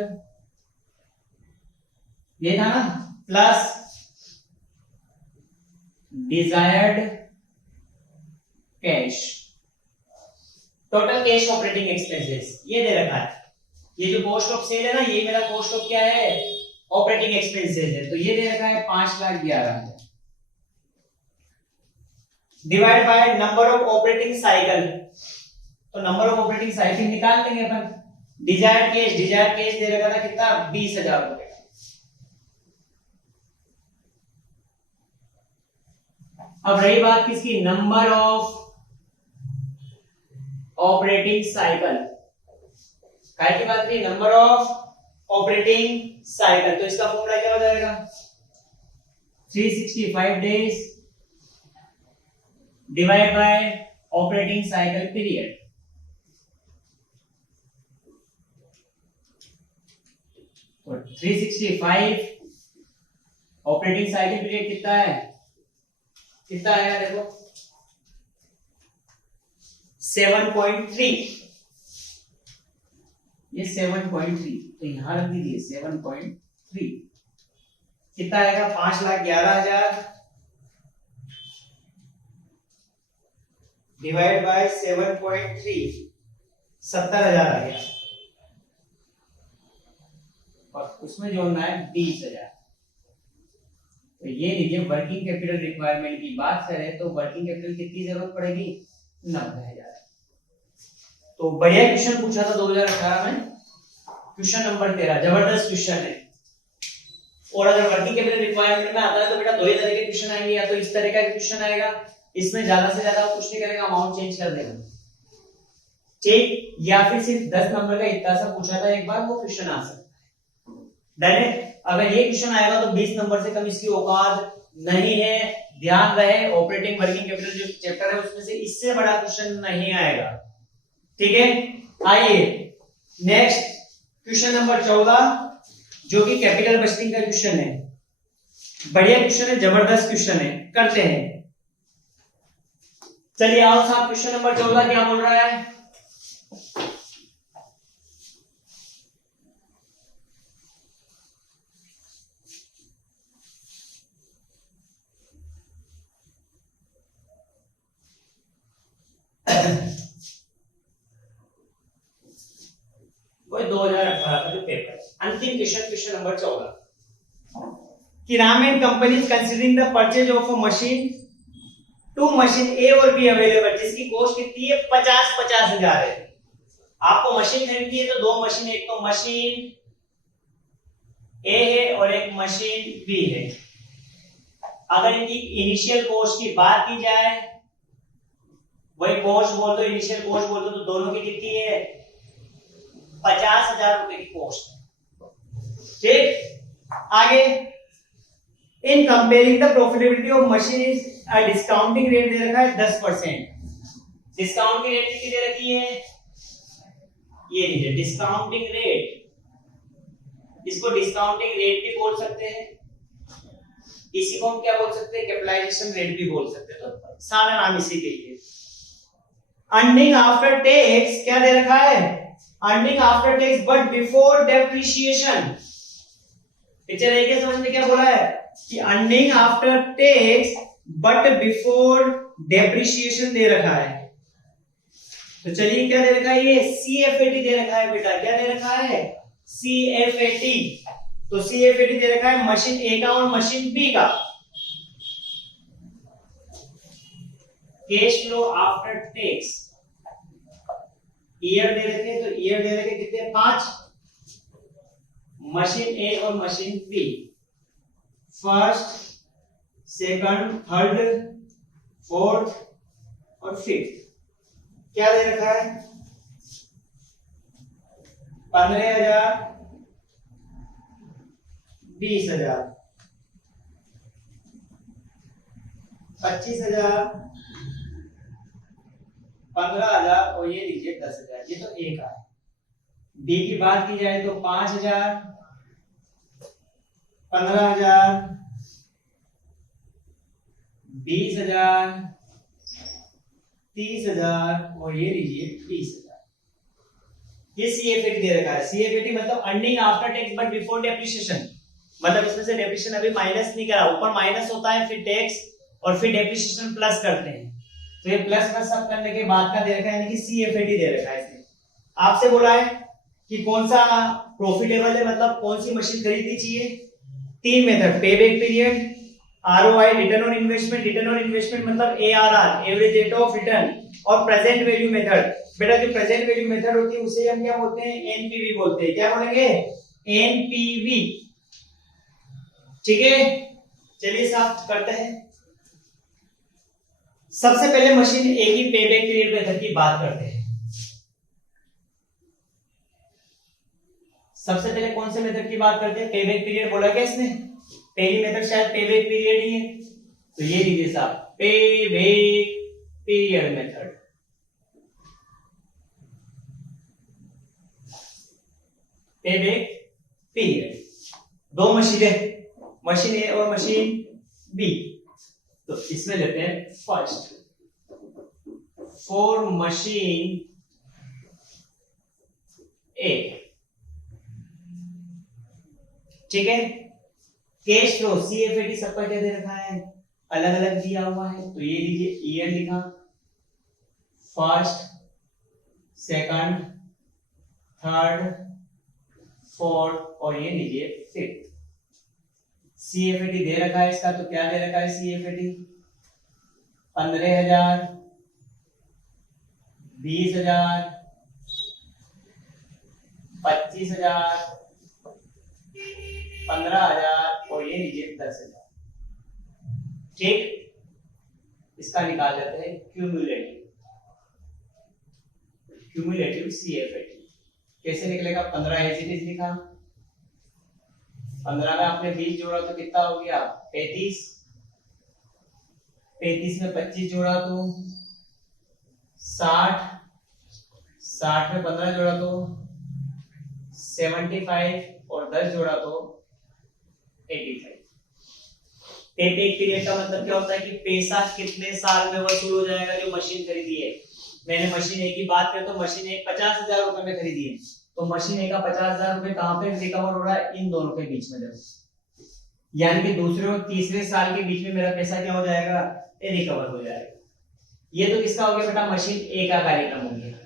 ये था ना, plus desired cash. Total cash operating expenses ये दे रखा है। ये जो कॉस्ट ऑफ सेल है ना, ये मेरा कॉस्ट ऑफ क्या है? ऑपरेटिंग एक्सपेंसेस है, तो ये दे रखा है 5,11,000 divide by number of operating cycle. तो नंबर ऑफ ऑपरेटिंग साइकिल निकाल लेंगे अपन। डिजायर्ड कैश दे रखा था कितना? 20,000 रुपए। अब रही बात किसकी? Number of operating cycle. काय की बात रही? Number of operating cycle. तो इसका फॉर्मूला क्या हो जाएगा? 365 days divide by operating cycle period. तो 365 ऑपरेटिंग साइकिल पीरियड कितना है? कितना आएगा? देखो 7.3, ये 7.3, तो यहां रख दीजिए 7.3। कितना आएगा? 5,11,000 डिवाइड बाय 7.3, 70,000 आ गया। और उसमें जोड़ना है 20,000, तो ये लीजिए वर्किंग कैपिटल रिक्वायरमेंट की बात करें तो वर्किंग कैपिटल कितनी जरूरत पड़ेगी, 90,000। तो बढ़िया क्वेश्चन पूछा था 2018 में, क्वेश्चन नंबर 13, जबरदस्त क्वेश्चन है। और अगर वर्किंग कैपिटल रिक्वायरमेंट में आता है तो बेटा दो ही तरह के क्वेश्चन आएंगे, या तो इस तरह का क्वेश्चन आएगा, इसमें ज्यादा से ज्यादा कुछ नहीं करेगा, अमाउंट चेंज कर देगा, ठीक, या फिर सिर्फ 10 नंबर का इतना सा पूछा था एक बार, वो क्वेश्चन आ सकता है। डायरेक्ट अगर ये क्वेश्चन आएगा तो 20 नंबर से कम इसकी औकात नहीं है। ध्यान रहे ऑपरेटिंग वर्किंग कैपिटल जो चैप्टर है उसमें से इससे बड़ा क्वेश्चन नहीं आएगा, ठीक है। आइए नेक्स्ट क्वेश्चन नंबर 14 जो कि कैपिटल बजटिंग का क्वेश्चन है। बढ़िया क्वेश्चन है, जबरदस्त क्वेश्चन है, करते हैं। चलिए आओ साहब, क्वेश्चन नंबर 14 क्या बोल रहा है। वही 2018 का जो पेपर, अंतिम क्वेश्चन, क्वेश्चन नंबर 14 कि Ram and company considering the purchase of a machine, two machine A और बी अवेलेबल, जिसकी कॉस्ट कितनी है, 50,000 है। आपको मशीन खरीदनी है तो दो मशीन, एक तो मशीन ए है और एक मशीन बी है। अगर इनकी इनिशियल कॉस्ट की बात की जाए, वही कॉस्ट बोल दो, इनिशियल कॉस्ट बोल दो, तो दोनों की कितनी है, 50,000 रुपए की कॉस्ट, ठीक। आगे in comparing the profitability of machine is discounting rate दे रखा है 10%। डिस्काउंट की रेट कितनी दे रखी है, ये लीजिए डिस्काउंटिंग रेट, इसको डिस्काउंटिंग रेट भी बोल सकते हैं, इसी को हम क्या बोल सकते हैं, कैपिटलाइजेशन रेट भी बोल सकते हैं, तो सारा नाम इसी के लिए। अर्निंग आफ्टर टैक्स क्या दे रखा है, earning after tax but before depreciation. Picture है क्या, समझ में क्या बोला है कि earning after tax but before depreciation दे रखा है। तो चलिए क्या दे रखा है, ये CFAT दे रखा है बेटा, क्या दे रखा है, CFAT। तो CFAT दे रखा है मशीन ए का और मशीन बी का। Cash flow after tax year दे रखे, तो ईयर दे रखे कितने, 5, मशीन ए और machine B, first, second, third, fourth और फिफ्थ। क्या दे रखा है, 15,000, 20,000, 25,000, 15,000 और ये लीजिए 10,000। ये तो ए का है। बी की बात की जाए तो 5,000, 15,000, 20,000, 30,000 और ये लीजिए 20,000। ये CFAT दे रखा है। CFAT मतलब earning after tax but before depreciation, मतलब इसमें से डेप्रिसिएशन अभी माइनस नहीं करा, ऊपर माइनस होता है, फिर टैक्स और फिर डेप्रिसिएशन प्लस करते हैं। तो ये प्लस का सब करने के बाद का दे रखा है, यानी कि CFAT दे रखा है इसने। आपसे बोला है कि कौन सा प्रॉफिटेबल है, मतलब कौन सी मशीन खरीदनी चाहिए। 3 मेथड, पे back period, ROI return on investment, return on investment मतलब ARR average rate of return, और प्रेजेंट वैल्यू मेथड। बेटा जो प्रेजेंट वैल्यू मेथड होती है उसे हम क्या बोलते हैं, NPV बोलते हैं। क्या बोलेंगे, NPV, ठीक है। चलिए साफ करते हैं। सबसे पहले मशीन ए की पे बैक पीरियड मेथड की बात करते हैं। सबसे पहले कौन से मेथड की बात करते हैं, पे बैक पीरियड बोला क्या इसने, पहली मेथड शायद पे बैक पीरियड ही है। तो ये लीजिए साहब, पे बैक पीरियड मेथड। पे बैक पीरियड, दो मशीनें, मशीन ए और मशीन बी। तो इसमें लेते हैं फर्स्ट, फॉर मशीन ए, ठीक है। कैश फ्लो CFAT सबका क्या दे रखा है, अलग अलग दिया हुआ है। तो ये लीजिए ईयर लिखा, फर्स्ट, सेकंड, थर्ड, फोर्थ और ये लीजिए फिफ्थ। CFAT दे रखा है इसका, तो क्या दे रखा है CFAT? 15,000, 20,000, 25,000, 15,000 और ये लीजिए 10,000। ठीक, इसका निकाल लेते हैं क्यूमुलेटिव CFAT। कैसे निकलेगा? 15 एज इट इज लिखा, 15 में आपने 20 जोड़ा तो कितना हो गया? 35, 35 में 25 जोड़ा तो 60, 60 में 15 जोड़ा तो 75 और 10 जोड़ा तो 85। पेबैक पीरियड का मतलब क्या होता है कि पैसा कितने साल में वसूल हो जाएगा। जो मशीन खरीदी है, मैंने मशीन ए की बात करें तो मशीन एक 50,000 रुपए में खरीदी है, तो मशीन ए का 50,000 रुपए कहां पे रिकवर हो रहा है? इन दोनों के बीच में। यानी कि दूसरे और तीसरे साल के बीच में मेरा पैसा क्या हो जाएगा? ये रिकवर हो जाएगा। ये तो किसका हो गया बेटा? मशीन ए का कार्यक्रम हो गया।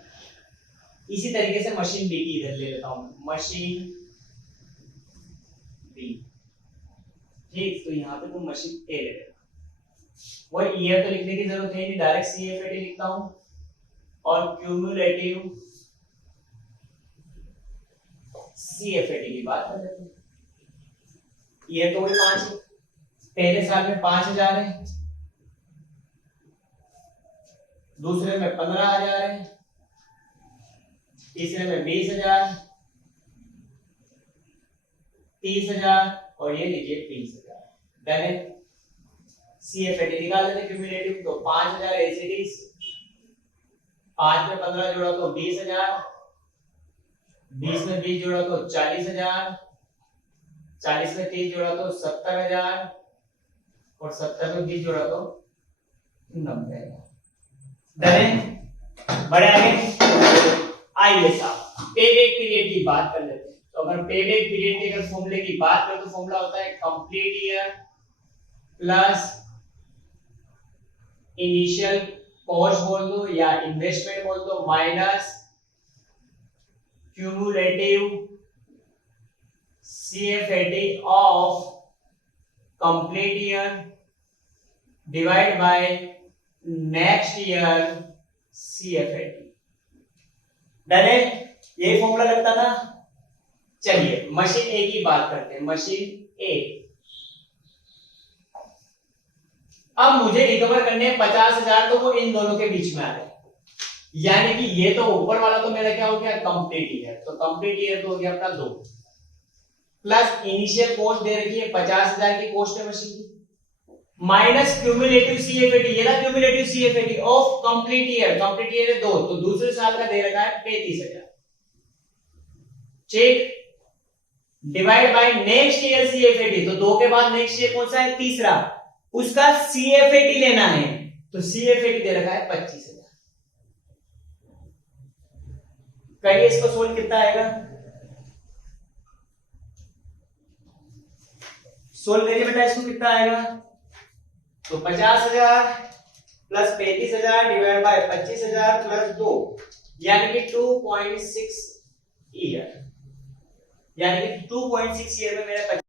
इसी तरीके से मशीन बी की इधर ले लेता हूं, मशीन बी। ठीक, तो यहाँ पे तो मशीन ए ले लेगा। वो ईयर तो लिखने की जरूरत है नहीं, डायरेक्ट CFAT लिखता हूं और क्यूमुलेटिव CFAT की बात कर लेते हैं। ये तो 5 है, पहले साल में 5,000 है, दूसरे में 15,000 है, तीसरे में 20,000, 30,000 और ये लीजिए 20,000। डन है। CFAT निकाल लेते क्यूमुलेटिव, तो 5,000 एज इट इज, 5 में 15 जोड़ा तो 20,000, 20 में 20 जोड़ा तो 40,000, 40 में 30 जोड़ा तो 70,000 और 70 में 20 जोड़ा तो 90,000। डन है। बड़े आगे आइए साहब पेबैक पीरियड की बात कर लेते हैं। तो अगर पेबैक पीरियड के अगर फॉर्मूले की बात करें तो फॉर्मूला होता है complete year plus initial cost बोल दो या इन्वेस्टमेंट बोल दो minus cumulative CFAT of complete year divided by next year CFAT। Done है। यही फॉर्मूला लगता था। चलिए मशीन ए की बात करते हैं। मशीन ए, अब मुझे रिकवर करने 50,000, तो वो इन दोनों के बीच में आ गए। यानी कि ये तो ऊपर वाला तो मेरा क्या हो गया? Complete year. तो कंप्लीट ईयर तो हो गया अपना 2 प्लस इनिशियल कॉस्ट दे रखी है 50,000 की कॉस्ट है मशीन की, माइनस क्यूमुलेटिव CFAT, ये ना cumulative CFAT of complete year. Complete year है 2, तो दूसरे साल का दे रखा है 35,000। ठीक, divide by next year CFAT, तो 2 के बाद नेक्स्ट ईयर कौन सा है? तीसरा, उसका CFAT लेना है, तो CFAT दे रखा है 25,000। करिए इसको सोल्व, कितना आएगा? सोल्व करिए बेटा, इसको कितना आएगा? तो 50,000 प्लस 35,000 डिवाइड बाय 25,000 प्लस 2, यानी कि 2.6 ईयर, यानी कि 2.6 ईयर में मेरा